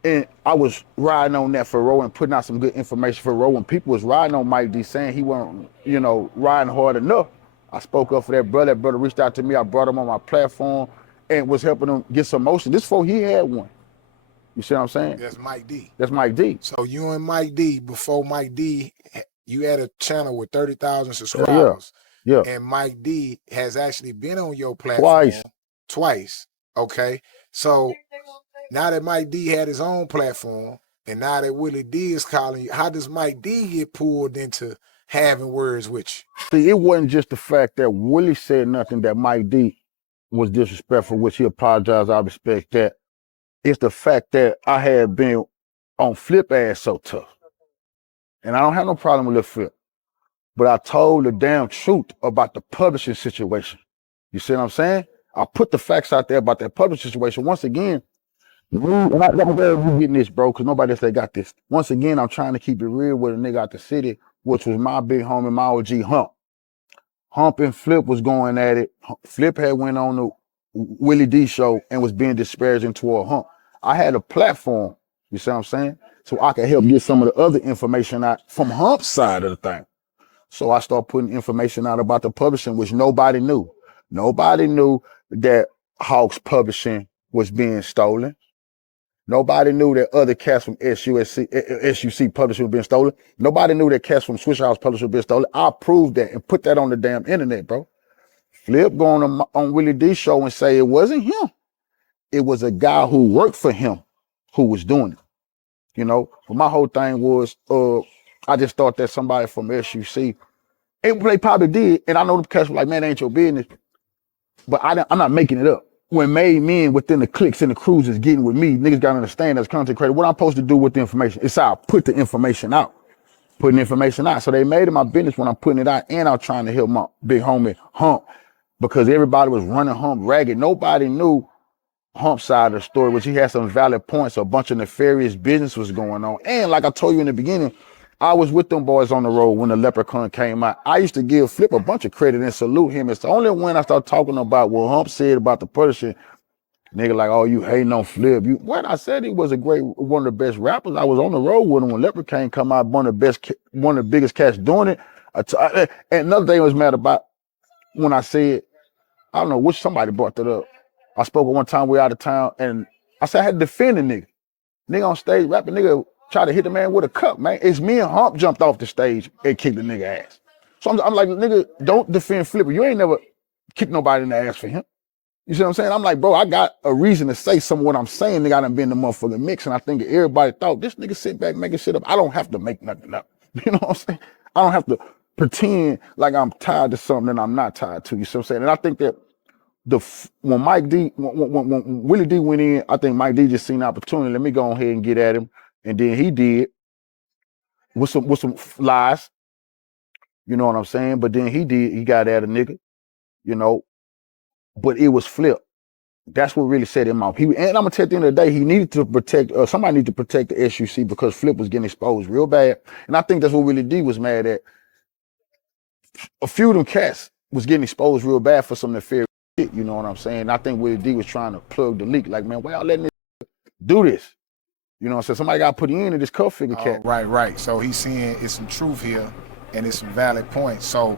And I was riding on that for Roe and putting out some good information for Roe. When people was riding on Mike D saying he wasn't, riding hard enough, I spoke up for that brother. That brother reached out to me. I brought him on my platform and was helping him get some motion. This before he had one. You see what I'm saying? That's Mike D. That's Mike D. So you and Mike D, before Mike D, you had a channel with 30,000 subscribers. Yeah. And Mike D has actually been on your platform twice. Okay. So now that Mike D had his own platform, and now that Willie D is calling you, how does Mike D get pulled into having words with you? See, it wasn't just the fact that Willie said nothing that Mike D was disrespectful, which he apologized. I respect that. It's the fact that I had been on Flip ass so tough. And I don't have no problem with Lil Flip. but I told the damn truth about the publishing situation. You see what I'm saying? I put the facts out there about that publishing situation. Once again, and I'm glad you getting this, bro, because nobody else got this. Once again, I'm trying to keep it real with a nigga out the city, which was my big homie, my OG Hump. Hump and Flip was going at it. Flip had went on the Willie D show and was being disparaging toward Hump. I had a platform, you see what I'm saying? So I could help get some of the other information out from Hump's side of the thing. So I started putting information out about the publishing, which nobody knew. Nobody knew that Hawks Publishing was being stolen. Nobody knew that other cats from SUC Publishing was being stolen. Nobody knew that cats from Swisher House Publishing was being stolen. I proved that and put that on the damn internet, bro. Flip going on Willie D's show and say it wasn't him. It was a guy who worked for him who was doing it. You know, but my whole thing was, I just thought that somebody from SUC, and they probably did, and I know the cats were like, man, that ain't your business, but I'm not making it up. When made men within the cliques and the crews is getting with me, niggas gotta understand as content creator, what I'm supposed to do with the information. It's how I put the information out, putting information out. So they made it my business when I'm putting it out, and I'm trying to help my big homie Hump, because everybody was running Hump ragged. Nobody knew Hump's side of the story, which he had some valid points. A bunch of nefarious business was going on. And like I told you in the beginning, I was with them boys on the road when the Leprechaun came out. I used to give Flip a bunch of credit and salute him. It's the only when I start talking about what Hump said about the publishing, nigga like, oh, you hating on Flip. What I said, he was one of the best rappers. I was on the road with him when Leprechaun come out, one of the biggest cats doing it. And another thing was mad about when I said, I don't know which somebody brought that up. I spoke at one time, we out of town, and I said I had to defend the nigga. Nigga on stage rapping, nigga try to hit the man with a cup, man. It's me and Hump jumped off the stage and kicked the nigga ass. So I'm like, nigga, don't defend Flipper. You ain't never kicked nobody in the ass for him. You see what I'm saying? I'm like, bro, I got a reason to say some of what I'm saying. Nigga, I done been in the motherfucking mix, and I think everybody thought, this nigga sit back making shit up. I don't have to make nothing up. You know what I'm saying? I don't have to pretend like I'm tied to something that I'm not tied to. You see what I'm saying? And I think that when Willie D went in, I think Mike D just seen the opportunity. Let me go ahead and get at him, and then he did with some lies. You know what I'm saying? But then he got at a nigga, you know. But it was Flip. That's what really set him off. And I'm gonna tell you at the end of the day, he needed to protect. Somebody needed to protect the SUC because Flip was getting exposed real bad. And I think that's what Willie D was mad at. A few of them cats was getting exposed real bad for some nefarious shit, you know what I'm saying? I think Willie D was trying to plug the leak, like, man, why y'all letting this do this? You know what I'm saying? Somebody got to put you into this cuff figure cat. Right. So he's saying it's some truth here, and it's some valid points. So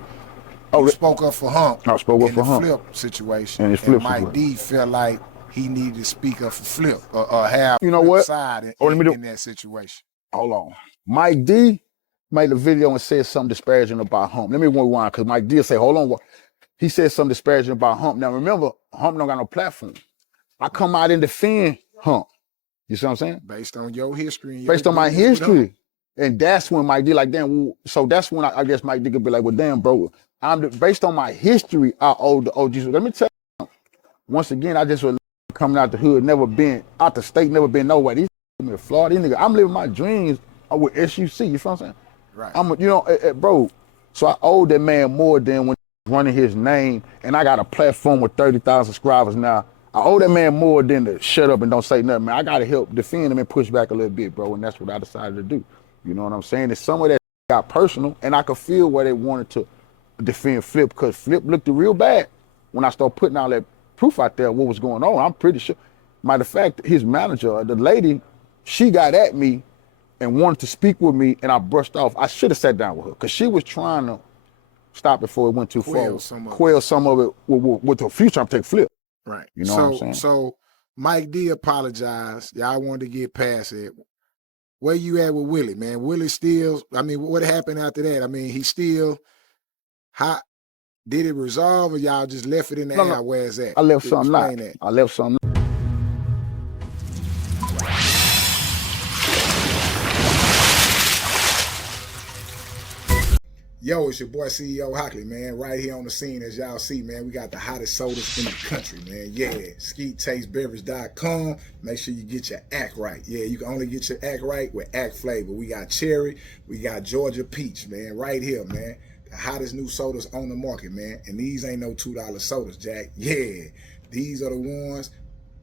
you spoke up for Hump. I spoke up for Hump. In the Flip situation. And Mike D felt like he needed to speak up for Flip or have you know what? Side in that situation. Hold on. Mike D made a video and said something disparaging about Hump. Let me rewind, because Mike D say, hold on. He said something disparaging about Hump. Now remember, Hump don't got no platform. I come out and defend Hump. You see what I'm saying? Based on your history. And based on my history. And that's when Mike D like, damn, so that's when I guess Mike D could be like, well, damn, bro, based on my history, I owe the OGs. Let me tell you, once again, I just was coming out the hood, never been out the state, never been nowhere. These in Florida, these niggas, I'm living my dreams with SUC, you feel what I'm saying? Right. Bro, so I owe that man more than when running his name, and I got a platform with 30,000 subscribers now. I owe that man more than to shut up and don't say nothing, man. I got to help defend him and push back a little bit, bro, and that's what I decided to do. You know what I'm saying? And some of that got personal, and I could feel where they wanted to defend Flip, because Flip looked real bad when I started putting all that proof out there, what was going on. I'm pretty sure. Matter of fact, his manager, the lady, she got at me and wanted to speak with me, and I brushed off. I should have sat down with her, because she was trying to stop before it went too far. Quell some of it with her future. I'm taking Flip. Right. You know what I'm saying? So Mike D apologized. Y'all wanted to get past it. Where you at with Willie, man? Willie still, I mean, what happened after that? I mean, he still, did it resolve, or y'all just left it in the air? Where is that? I left something out. I left something. Yo, it's your boy CEO Hockley, man. Right here on the scene, as y'all see, man. We got the hottest sodas in the country, man. Yeah, SkeetTasteBeverage.com. Make sure you get your act right. Yeah, you can only get your act right with act flavor. We got cherry, we got Georgia peach, man. Right here, man. The hottest new sodas on the market, man. And these ain't no $2 sodas, Jack. Yeah, these are the ones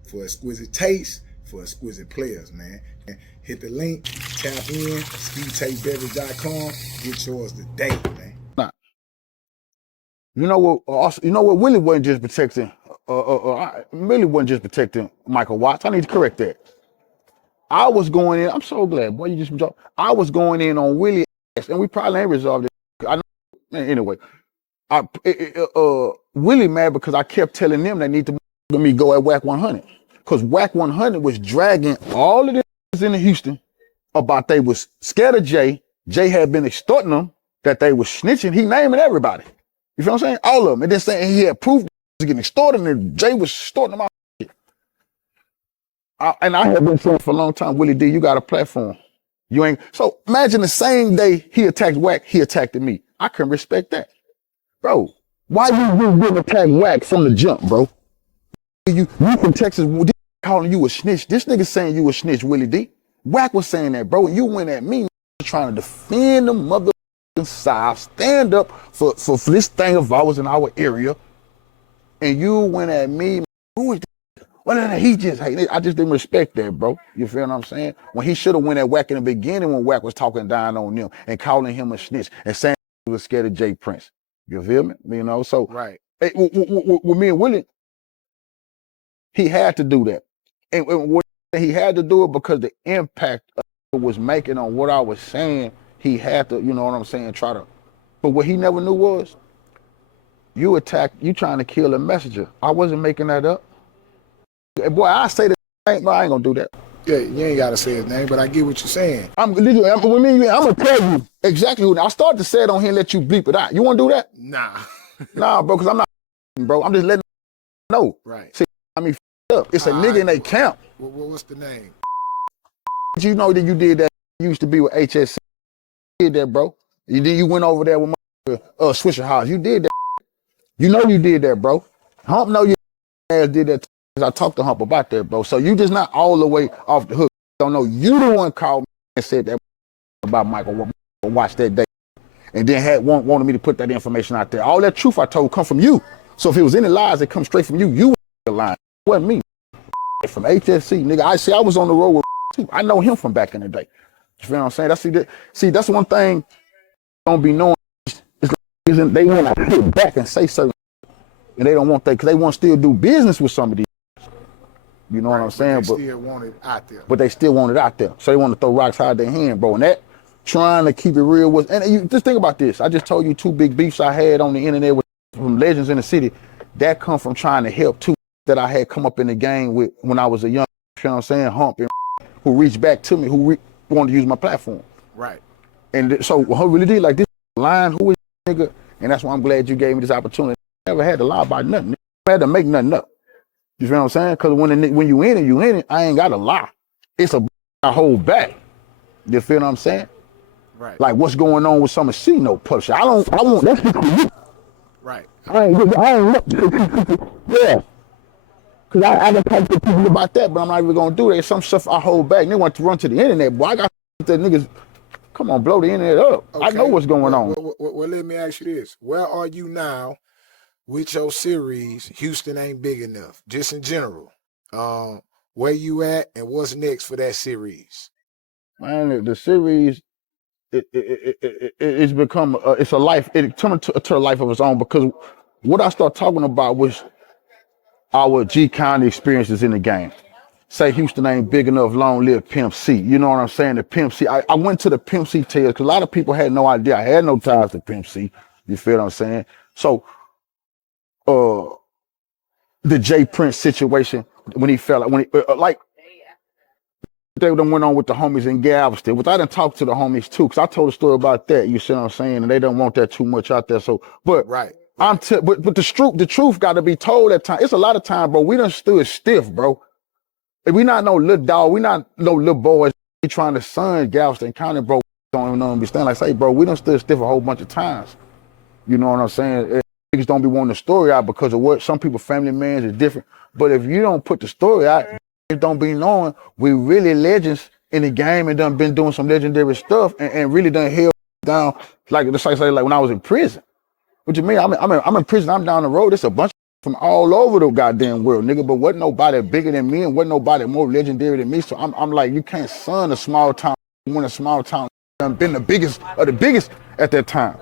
for exquisite taste, for exquisite players, man. Hit the link, tap in, SkeeTasteBeverage.com, get yours today, man. Nah. You know what? Willie wasn't just protecting. Willie wasn't just protecting Michael Watts. I need to correct that. I was going in. I'm so glad, boy. You just dropped. I was going in on Willie, and we probably ain't resolved it. I know. Anyway, Willie mad because I kept telling them they need to let me go at Whack 100, because Whack 100 was dragging all of them in Houston about they was scared of Jay. Jay had been extorting them, that they was snitching. He naming everybody. You feel what I'm saying? All of them. And then saying he had proof was getting extorted, and Jay was extorting them out. And I have been saying for a long time, Willie D, you got a platform. You ain't. So imagine the same day he attacked Whack, he attacked me. I can respect that. Bro, why you didn't attack Whack from the jump, bro? You from Texas calling you a snitch. This nigga saying you a snitch, Willie D. Whack was saying that, bro. You went at me trying to defend the motherfucking South, stand up for this thing if I was in our area. And you went at me. Who is that? Well, he just, hey, I just didn't respect that, bro. You feel what I'm saying? When he should have went at Whack in the beginning when Whack was talking down on them and calling him a snitch and saying he was scared of Jay Prince. You feel me? You know, so right. Hey, with me and Willie, he had to do that. And he had to do it because the impact it was making on what I was saying, he had to, you know what I'm saying, try to. But what he never knew was, you trying to kill a messenger. I wasn't making that up. Boy, I say that, but I ain't gonna do that. Yeah, you ain't gotta say his name, but I get what you're saying. I'm gonna tell you exactly who. I started to say it on here and let you bleep it out. You wanna do that? Nah. Nah, bro, because I'm not, bro. I'm just letting you know. Right. See, I mean, up. It's a nigga in they camp. What's the name? You know that you did that. You used to be with HSC. You did that, bro. You went over there with my Swisher House. You did that. You know you did that, bro. Hump know your ass did that. I talked to Hump about that, bro. So you just not all the way off the hook. Don't know. You the one called me and said that about Michael Watts that day. And then wanted me to put that information out there. All that truth I told come from you. So if it was any lies that come straight from you, you were lying. It wasn't me. From HSC, nigga. I was on the road with too. I know him from back in the day. You feel what I'm saying? That's one thing don't be knowing. They want to hit back and say certain, and they don't want that because they want to still do business with somebody. You know what I'm saying? But they still want it out there. But they still want it out there. So they want to throw rocks high their hand, bro. And that trying to keep it real was, and you just think about this. I just told you 2 big beefs I had on the internet with from legends in the city. That come from trying to help 2 that I had come up in the game with when I was a young, you know what I'm saying, Hump, and who reached back to me, who wanted to use my platform. Right. And so who really did like this line, who is this nigga? And that's why I'm glad you gave me this opportunity. I never had to lie about nothing. I had to make nothing up. You feel what I'm saying? Because when you in it, I ain't got to lie. It's I hold back. You feel what I'm saying? Right. Like what's going on with some of no push. I want that's for you. Right. I ain't yeah. Cause I can talk to people about that, but I'm not even gonna do that. Some stuff I hold back. And they want to run to the internet, boy. I got that niggas. Come on, blow the internet up. Okay. I know what's going on. Well, let me ask you this: where are you now with your series? Houston Ain't Big Enough. Just in general, where you at, and what's next for that series? Man, the series, it's become it's a life. It turned to a life of its own because what I start talking about was our G County experiences in the game. Say Houston ain't big enough, long live Pimp C. You know what I'm saying? The Pimp C. I went to the Pimp C tales because a lot of people had no idea. I had no ties to Pimp C. You feel what I'm saying? So, the Jay Prince situation when he fell, when he, like, they done went on with the homies in Galveston, which I done talked to the homies too, because I told a story about that. You see what I'm saying? And they don't want that too much out there. So, but right. but the truth got to be told at times. It's a lot of time, bro. We done stood stiff, bro. We not no little dog. We not no little boys. We trying to son Galveston County, bro. Don't even understand. Like say, bro, we done stood stiff a whole bunch of times. You know what I'm saying? Niggas don't be wanting the story out because of what some people family mans is different. But if you don't put the story out, it don't be knowing we really legends in the game and done been doing some legendary stuff and really done held down, like just like say like when I was in prison. What you mean? I'm in prison. I'm down the road. There's a bunch from all over the goddamn world, nigga. But wasn't nobody bigger than me, and wasn't nobody more legendary than me. So I'm like, you can't son a small town when a small town been the biggest of the biggest at that time.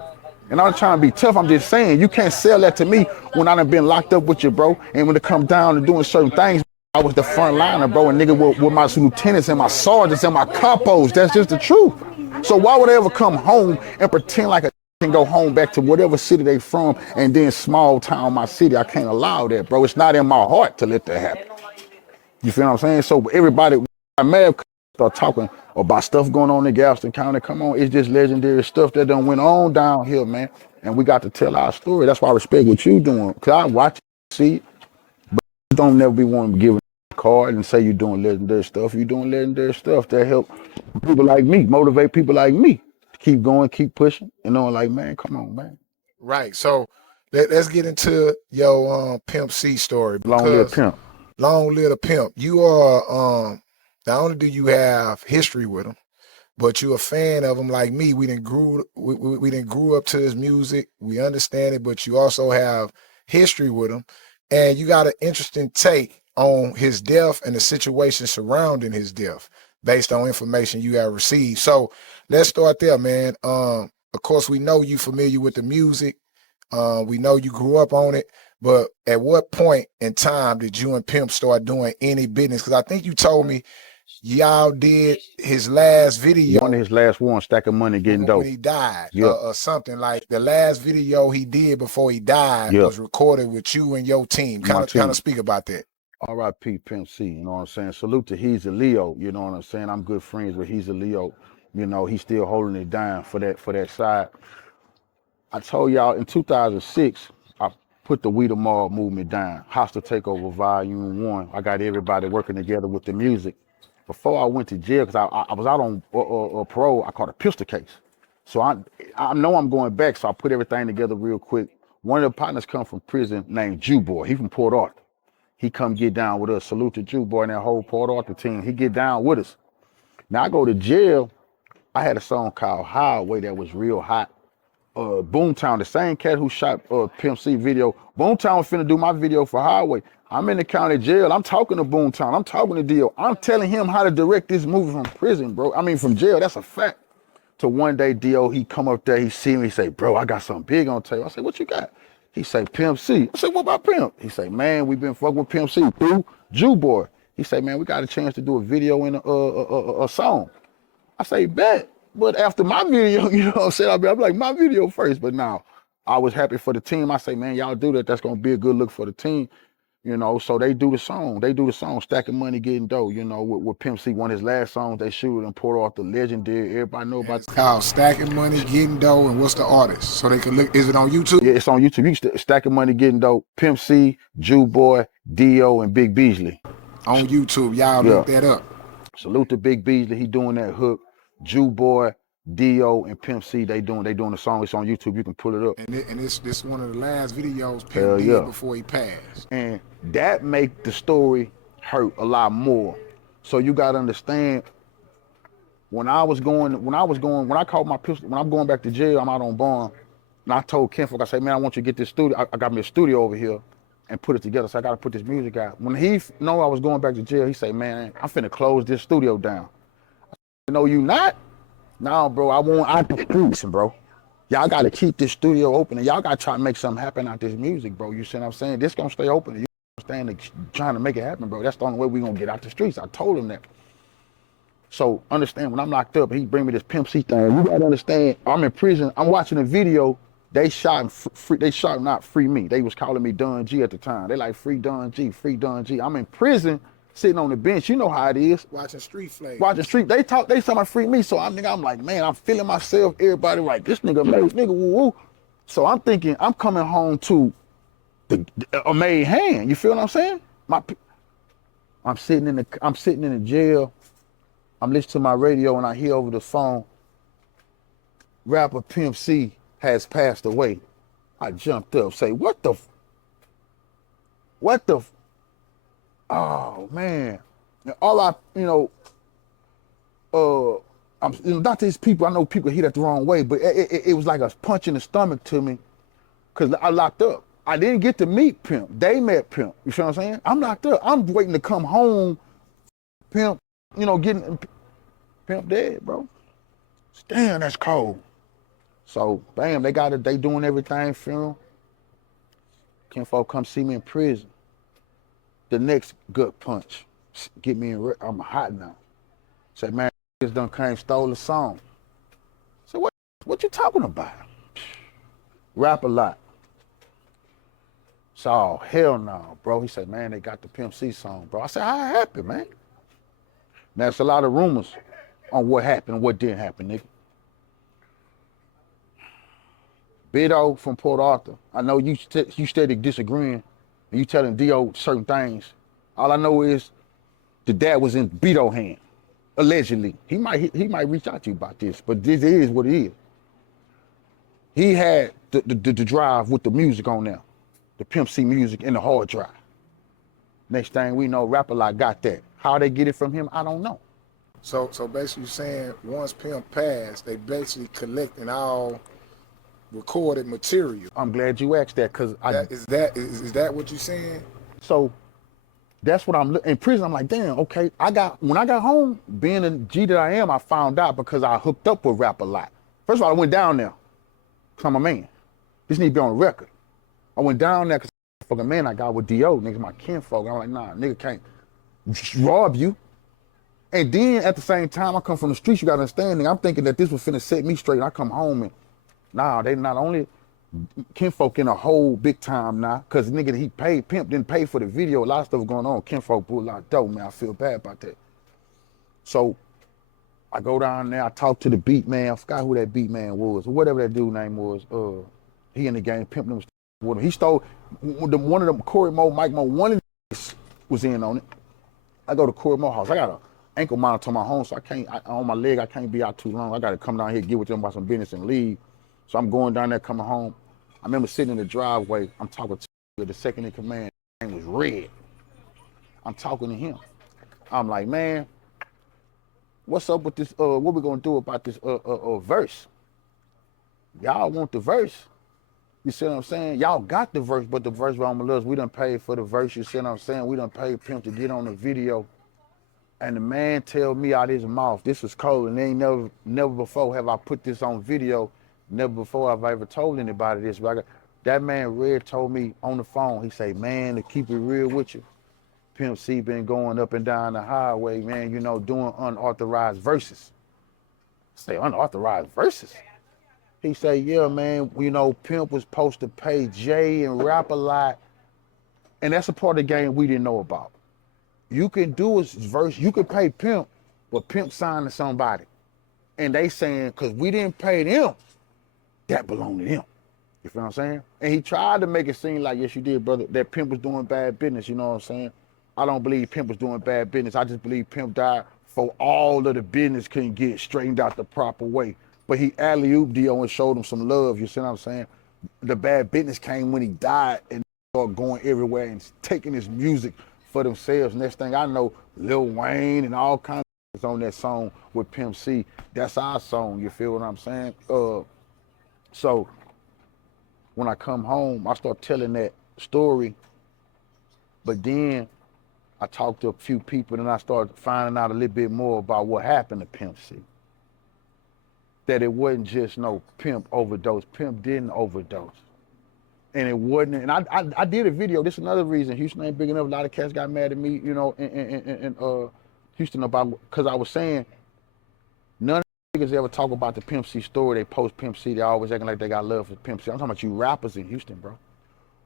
And I'm trying to be tough. I'm just saying, you can't sell that to me when I done been locked up with you, bro. And when it come down to doing certain things, I was the front liner, bro. And nigga with my lieutenants and my sergeants and my capos. That's just the truth. So why would I ever come home and pretend like a can go home back to whatever city they from and then small town my city? I can't allow that, bro. It's not in my heart to let that happen. You feel what I'm saying? So everybody, I may have start talking about stuff going on in Galveston County. Come on, it's just legendary stuff that done went on down here, man. And we got to tell our story. That's why I respect what you doing. Cause I watch it, see it, but don't never be wanting to give a card and say you're doing legendary stuff. You're doing legendary stuff that help people like me, motivate people like me to keep going, keep pushing. You know, like, man, come on, man. Right. So let's get into your Pimp C story. Long live Pimp. Long live the Pimp. You are not only do you have history with him, but you're a fan of him like me. We didn't grew up to his music. We understand it, but you also have history with him, and you got an interesting take on his death and the situation surrounding his death based on information you have received. So let's start there, man. Of course, we know you familiar with the music. We know you grew up on it, but at what point in time did you and Pimp start doing any business? Because I think you told me y'all did his last video. One of his last one, Stack of Money Getting Dope. When he died, Yep. Or something like the last video he did before he died Yep. was recorded with you and your team. Kind of speak about that. R.I.P. Pimp C, you know what I'm saying? Salute to He's a Leo, you know what I'm saying? I'm good friends with He's a Leo. You know, he's still holding it down for that side. I told y'all in 2006, I put the We the Mob movement down. Hostile Takeover Volume 1. I got everybody working together with the music. Before I went to jail, because I was out on parole, I caught a pistol case. So I know I'm going back, so I put everything together real quick. One of the partners come from prison named Jew Boy. He from Port Arthur. He come get down with us. Salute to Jew Boy and that whole Port Arthur team. He get down with us. Now I go to jail. I had a song called Highway that was real hot. Boomtown, the same cat who shot Pimp C video. Boomtown was finna do my video for Highway. I'm in the county jail. I'm talking to Boomtown. I'm talking to Dio. I'm telling him how to direct this movie from prison, bro. I mean, from jail. That's a fact. So one day, Dio, he come up there. He see me. He say, bro, I got something big on tape. I say, what you got? He say, Pimp C. I say, what about Pimp? He say, man, we been fucking with Pimp C through Jew Boy. He say, man, we got a chance to do a video and a song. I say, bet. But after my video, you know what I'm saying? I'm like, my video first. But now, I was happy for the team. I say, man, y'all do that. That's going to be a good look for the team. You know, so they do the song. They do the song, Stacking Money Getting Dope, you know, with Pimp C. One of his last songs, they shoot it in Port Arthur, legendary. Everybody know about it. It's called Stacking Money Getting Dope, and what's the artist? So they can look, is it on YouTube? Yeah, it's on YouTube. You can Stacking Money Getting Dope, Pimp C, Jew Boy, Dio, and Big Beasley. On YouTube, y'all look that up. Salute to Big Beasley, he doing that hook. Jew Boy, Dio, and Pimp C, they doing the song. It's on YouTube. You can pull it up. And it's one of the last videos Pimp did before he passed. And that make the story hurt a lot more. So you gotta understand, when I called my pistol, when I'm going back to jail, I'm out on bond, and I told Kenfolk, I said, man, I want you to get this studio. I got me a studio over here and put it together. So I gotta put this music out. When he know I was going back to jail, he said, man, I'm finna close this studio down. I said, no, you not? No, bro, I want out the streets, bro. Y'all gotta keep this studio open, and y'all gotta try to make something happen out this music, bro. You see what I'm saying? This gonna stay open. You understand? Trying to make it happen, bro. That's the only way we gonna get out the streets. I told him that. So understand, when I'm locked up, he bring me this Pimp C thing. You gotta understand, I'm in prison. I'm watching a video. They shot not free me. They was calling me Don G at the time. They like free Don G, free Don G. I'm in prison, sitting on the bench. You know how it is. Watching Street Flags. Watching Street. They talking free me. So I'm like, man, I'm feeling myself. Everybody like, this nigga made nigga woo woo. So I'm thinking, I'm coming home to a made hand. You feel what I'm saying? I'm sitting in the jail. I'm listening to my radio and I hear over the phone, rapper Pimp C has passed away. I jumped up, say, what the? Oh man. And all I Not these people, I know people hear that the wrong way, but it was like a punch in the stomach to me because I locked up. I didn't get to meet Pimp. They met Pimp. You feel what I'm saying? I'm locked up. I'm waiting to come home. Pimp, getting Pimp dead, bro. Damn, that's cold. So, bam, they doing everything, funeral. Kinfolk come see me in prison. The next gut punch, get me in, I'm hot now. Say, man, this done came, stole the song. So what you talking about? Rap a lot. So, hell no, bro. He said, man, they got the Pimp C song, bro. I said, how it happened, man? Now, there's a lot of rumors on what happened and what didn't happen, nigga. Bido from Port Arthur. I know you steady disagreeing and you telling D.O. certain things. All I know is the dad was in Bido hand, allegedly. He might reach out to you about this, but this is what it is. He had the drive with the music on there, the Pimp C music in the hard drive. Next thing we know, Rap-A-Lot got that. How they get it from him, I don't know. So basically you're saying once Pimp passed, they basically collecting all recorded material. I'm glad you asked that because is that what you're saying? So that's what I'm in prison. I'm like, damn, okay. When I got home, being a G that I am, I found out because I hooked up with Rap-A-Lot. First of all, I went down there because I'm a man. This need to be on record. I went down there because fucking man I got with D.O. Niggas my kinfolk. I'm like, nah, nigga can't rob you. And then at the same time, I come from the streets, you gotta understand, nigga, I'm thinking that this was finna set me straight. I come home and nah, they not only kinfolk in a whole big time now, cause nigga he paid, Pimp didn't pay for the video, a lot of stuff was going on. Kinfolk blew a lot of dope, man, I feel bad about that. So I go down there, I talk to the beat man, I forgot who that beat man was, or whatever that dude name was. He in the game, Pimp was with him. He stole one of them, Corey Mo, Mike Mo, one of them was in on it. I go to Corey Mo house, I got a ankle monitor on my home, so on my leg, I can't be out too long. I gotta come down here, get with them about some business and leave. So I'm going down there, coming home. I remember sitting in the driveway, I'm talking to the second in command, his name was Red. I'm talking to him. I'm like, man, what's up with this, what we gonna do about this verse? Y'all want the verse? You see what I'm saying? Y'all got the verse, but the verse on my lips, we done paid for the verse, you see what I'm saying? We done paid Pimp to get on the video. And the man tell me out his mouth, this was cold, and ain't never before have I put this on video, never before have I ever told anybody this. But that man Red told me on the phone, he say, man, to keep it real with you, Pimp C been going up and down the highway, man, doing unauthorized verses. I say, unauthorized verses? He say, yeah, man, Pimp was supposed to pay Jay and Rap-A-Lot, and that's a part of the game we didn't know about. You can do his verse, you can pay Pimp, but Pimp signed to somebody. And they saying, because we didn't pay them, that belonged to them. You feel what I'm saying? And he tried to make it seem like, yes, you did, brother, that Pimp was doing bad business, you know what I'm saying? I don't believe Pimp was doing bad business. I just believe Pimp died for all of the business couldn't get straightened out the proper way. But he alley-ooped D.O. and showed him some love, you see what I'm saying? The bad business came when he died and started going everywhere and taking his music for themselves. Next thing I know, Lil Wayne and all kinds of on that song with Pimp C. That's our song, you feel what I'm saying? So when I come home, I start telling that story, but then I talked to a few people and I started finding out a little bit more about what happened to Pimp C. That it wasn't just no Pimp overdose. Pimp didn't overdose. And it wasn't, and I did a video. This is another reason Houston ain't big enough. A lot of cats got mad at me, in Houston about, because I was saying, none of the niggas ever talk about the Pimp C story. They post Pimp C, they always acting like they got love for Pimp C. I'm talking about you rappers in Houston, bro.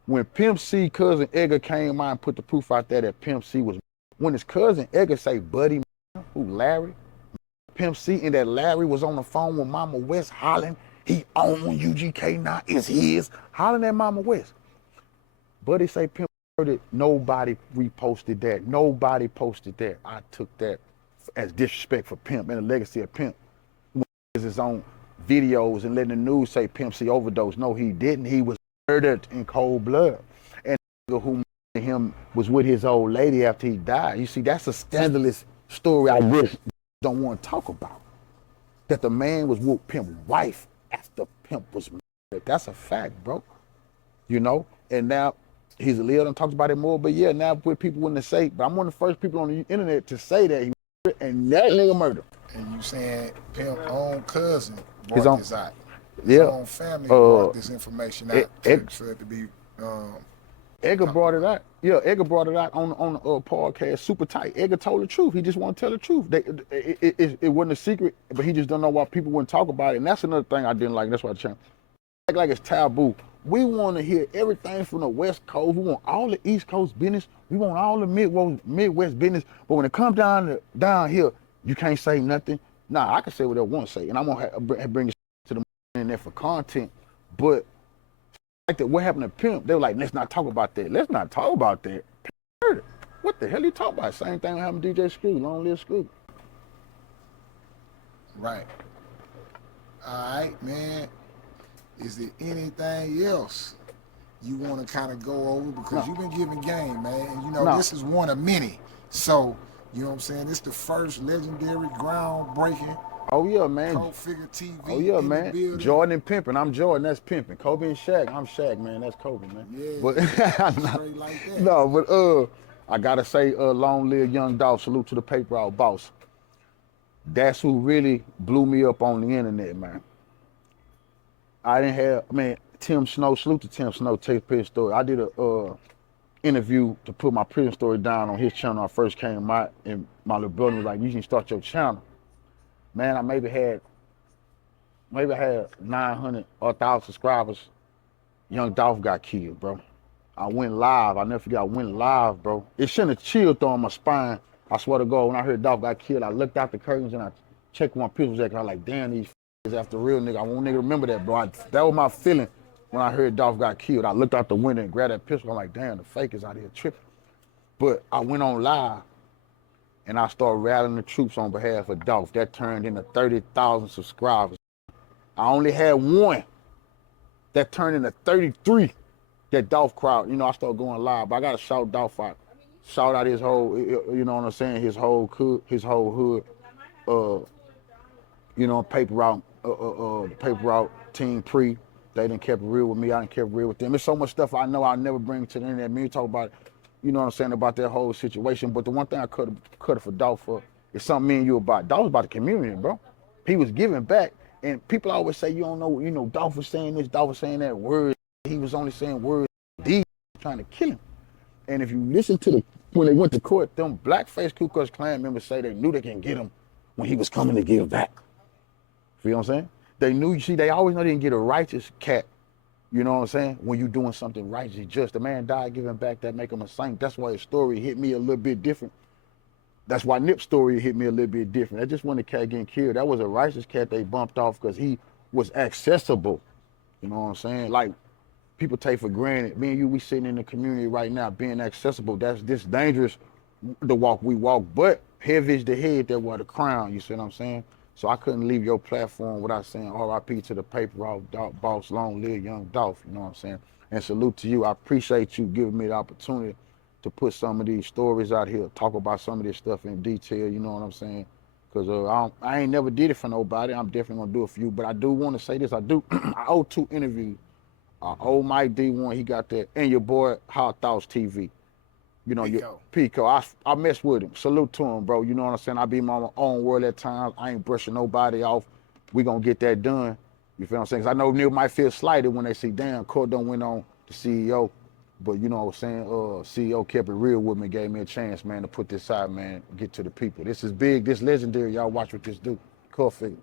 When Pimp C cousin Edgar came out and put the proof out there that Pimp C was, when his cousin Edgar say, buddy, who Larry? Pimp C and that Larry was on the phone with Mama West hollering, he owned UGK now, it's his, hollering at Mama West. Buddy say Pimp heard it, nobody reposted that, nobody posted that. I took that as disrespect for Pimp and the legacy of Pimp. He was his own videos and letting the news say Pimp C overdosed. No, he didn't, he was murdered in cold blood. And who him was with his old lady after he died. You see, that's a scandalous story I really don't want to talk about. that the man was with Pimp's wife after Pimp was married. That's a fact, bro. You know, and now he's a little and talks about it more, but yeah, now with people wouldn't say, but I'm one of the first people on the internet to say that he murdered, and that nigga murdered. And you saying Pimp own cousin brought His own, this out. His yeah. own family brought this information out for it to be Edgar brought it out. Yeah, Edgar brought it out on the podcast, super tight. Edgar told the truth. He just want to tell the truth. It wasn't a secret, but he just don't know why people wouldn't talk about it. And that's another thing I didn't like. That's why I changed. Like it's taboo. We want to hear everything from the West Coast. We want all the East Coast business. We want all the Midwest business. But when it comes down here, you can't say nothing. Nah, I can say what I want to say, and I'm gonna bring it to the internet for content. But like that, what happened to Pimp? They were like, let's not talk about that. Let's not talk about that. Pimp, what the hell you talking about? Same thing happened to DJ Screw, Long Live Screw. Right. All right, man. Is there anything else you want to kind of go over? Because you've been giving game, man. And you know, this is one of many. So, you know what I'm saying? This the first legendary, groundbreaking. Oh, yeah, man. Figga TV. Oh, yeah, man. Jordan and Pimpin'. I'm Jordan, that's Pimpin'. Kobe and Shaq, I'm Shaq, man. That's Kobe, man. Yeah. But, straight like that. No, but I got to say, long live Young Dolph. Salute to the paper route boss. That's who really blew me up on the internet, man. Tim Snow, salute to Tim Snow, Take Prison Story. I did a interview to put my prison story down on his channel when I first came out, and my little brother was like, you can start your channel. Man, I maybe had 900 or 1,000 subscribers. Young Dolph got killed, bro. I went live. I never forget, I went live, bro. It shouldn't have chilled on my spine. I swear to God, when I heard Dolph got killed, I looked out the curtains and I checked my pistols and I was like, damn, these is after real nigga. I want nigga to remember that, bro. That was my feeling when I heard Dolph got killed. I looked out the window and grabbed that pistol. I'm like, damn, the fake is out here tripping. But I went on live and I started rallying the troops on behalf of Dolph. That turned into 30,000 subscribers. I only had one that turned into 33. That Dolph crowd, you know, I started going live. But I gotta shout Dolph out. Shout out his whole, you know what I'm saying, his whole hood. You know, paper route team pre. They done kept it real with me. I done kept it real with them. There's so much stuff I know I'll never bring to the internet. Me talk about, you know what I'm saying, about that whole situation. But the one thing I could have for Dolph for is something me and you about. Dolph was about the community, bro. He was giving back. And people always say, you don't know, you know, Dolph was saying this, Dolph was saying that word. He was only saying words. These trying to kill him. And if you listen to when they went to court, them blackface Ku Klux Klan members say they knew they can get him when he was coming to give back. You know what I'm saying? They knew, you see, they always know they didn't get a righteous cat. You know what I'm saying? When you doing something righteous, just the man died giving back, that make him a saint. That's why his story hit me a little bit different. That's why Nip's story hit me a little bit different. That just when the cat getting killed, that was a righteous cat they bumped off because he was accessible. You know what I'm saying? Like, people take for granted. Me and you, we sitting in the community right now, being accessible. That's this dangerous, the walk we walk. But heavy is the head that wear the crown. You see what I'm saying? So I couldn't leave your platform without saying R.I.P. to the paper route boss, long live Young Dolph. You know what I'm saying? And salute to you. I appreciate you giving me the opportunity to put some of these stories out here, talk about some of this stuff in detail. You know what I'm saying? Because I ain't never did it for nobody. I'm definitely gonna do it for you. But I do want to say this. I owe 2 interviews. I owe Mike D1, he got that, and your boy Hot Thoughts TV. You know, Pico. I mess with him. Salute to him, bro. You know what I'm saying? I be my own world at times. I ain't brushing nobody off. We gonna get that done. You feel what I'm saying? Because I know niggas might feel slighted when they see, damn, court done went on the CEO. But you know what I'm saying? CEO kept it real with me, gave me a chance, man, to put this out, man, get to the people. This is big, this legendary. Y'all watch what this do. Cool Figga.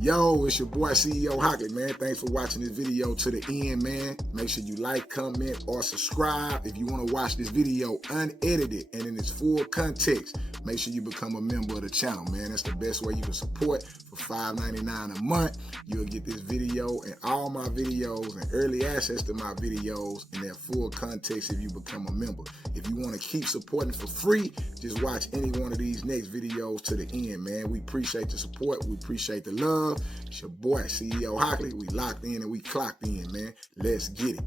Yo, it's your boy CEO Hockley, man. Thanks for watching this video to the end, man. Make sure you like, comment, or subscribe. If you want to watch this video unedited and in its full context, make sure you become a member of the channel, man. That's the best way you can support. For $5.99 a month, you'll get this video and all my videos and early access to my videos in their full context if you become a member. If you want to keep supporting for free, just watch any one of these next videos to the end, man. We appreciate the support. We appreciate the love. It's your boy, CEO Hockley. We locked in and we clocked in, man. Let's get it.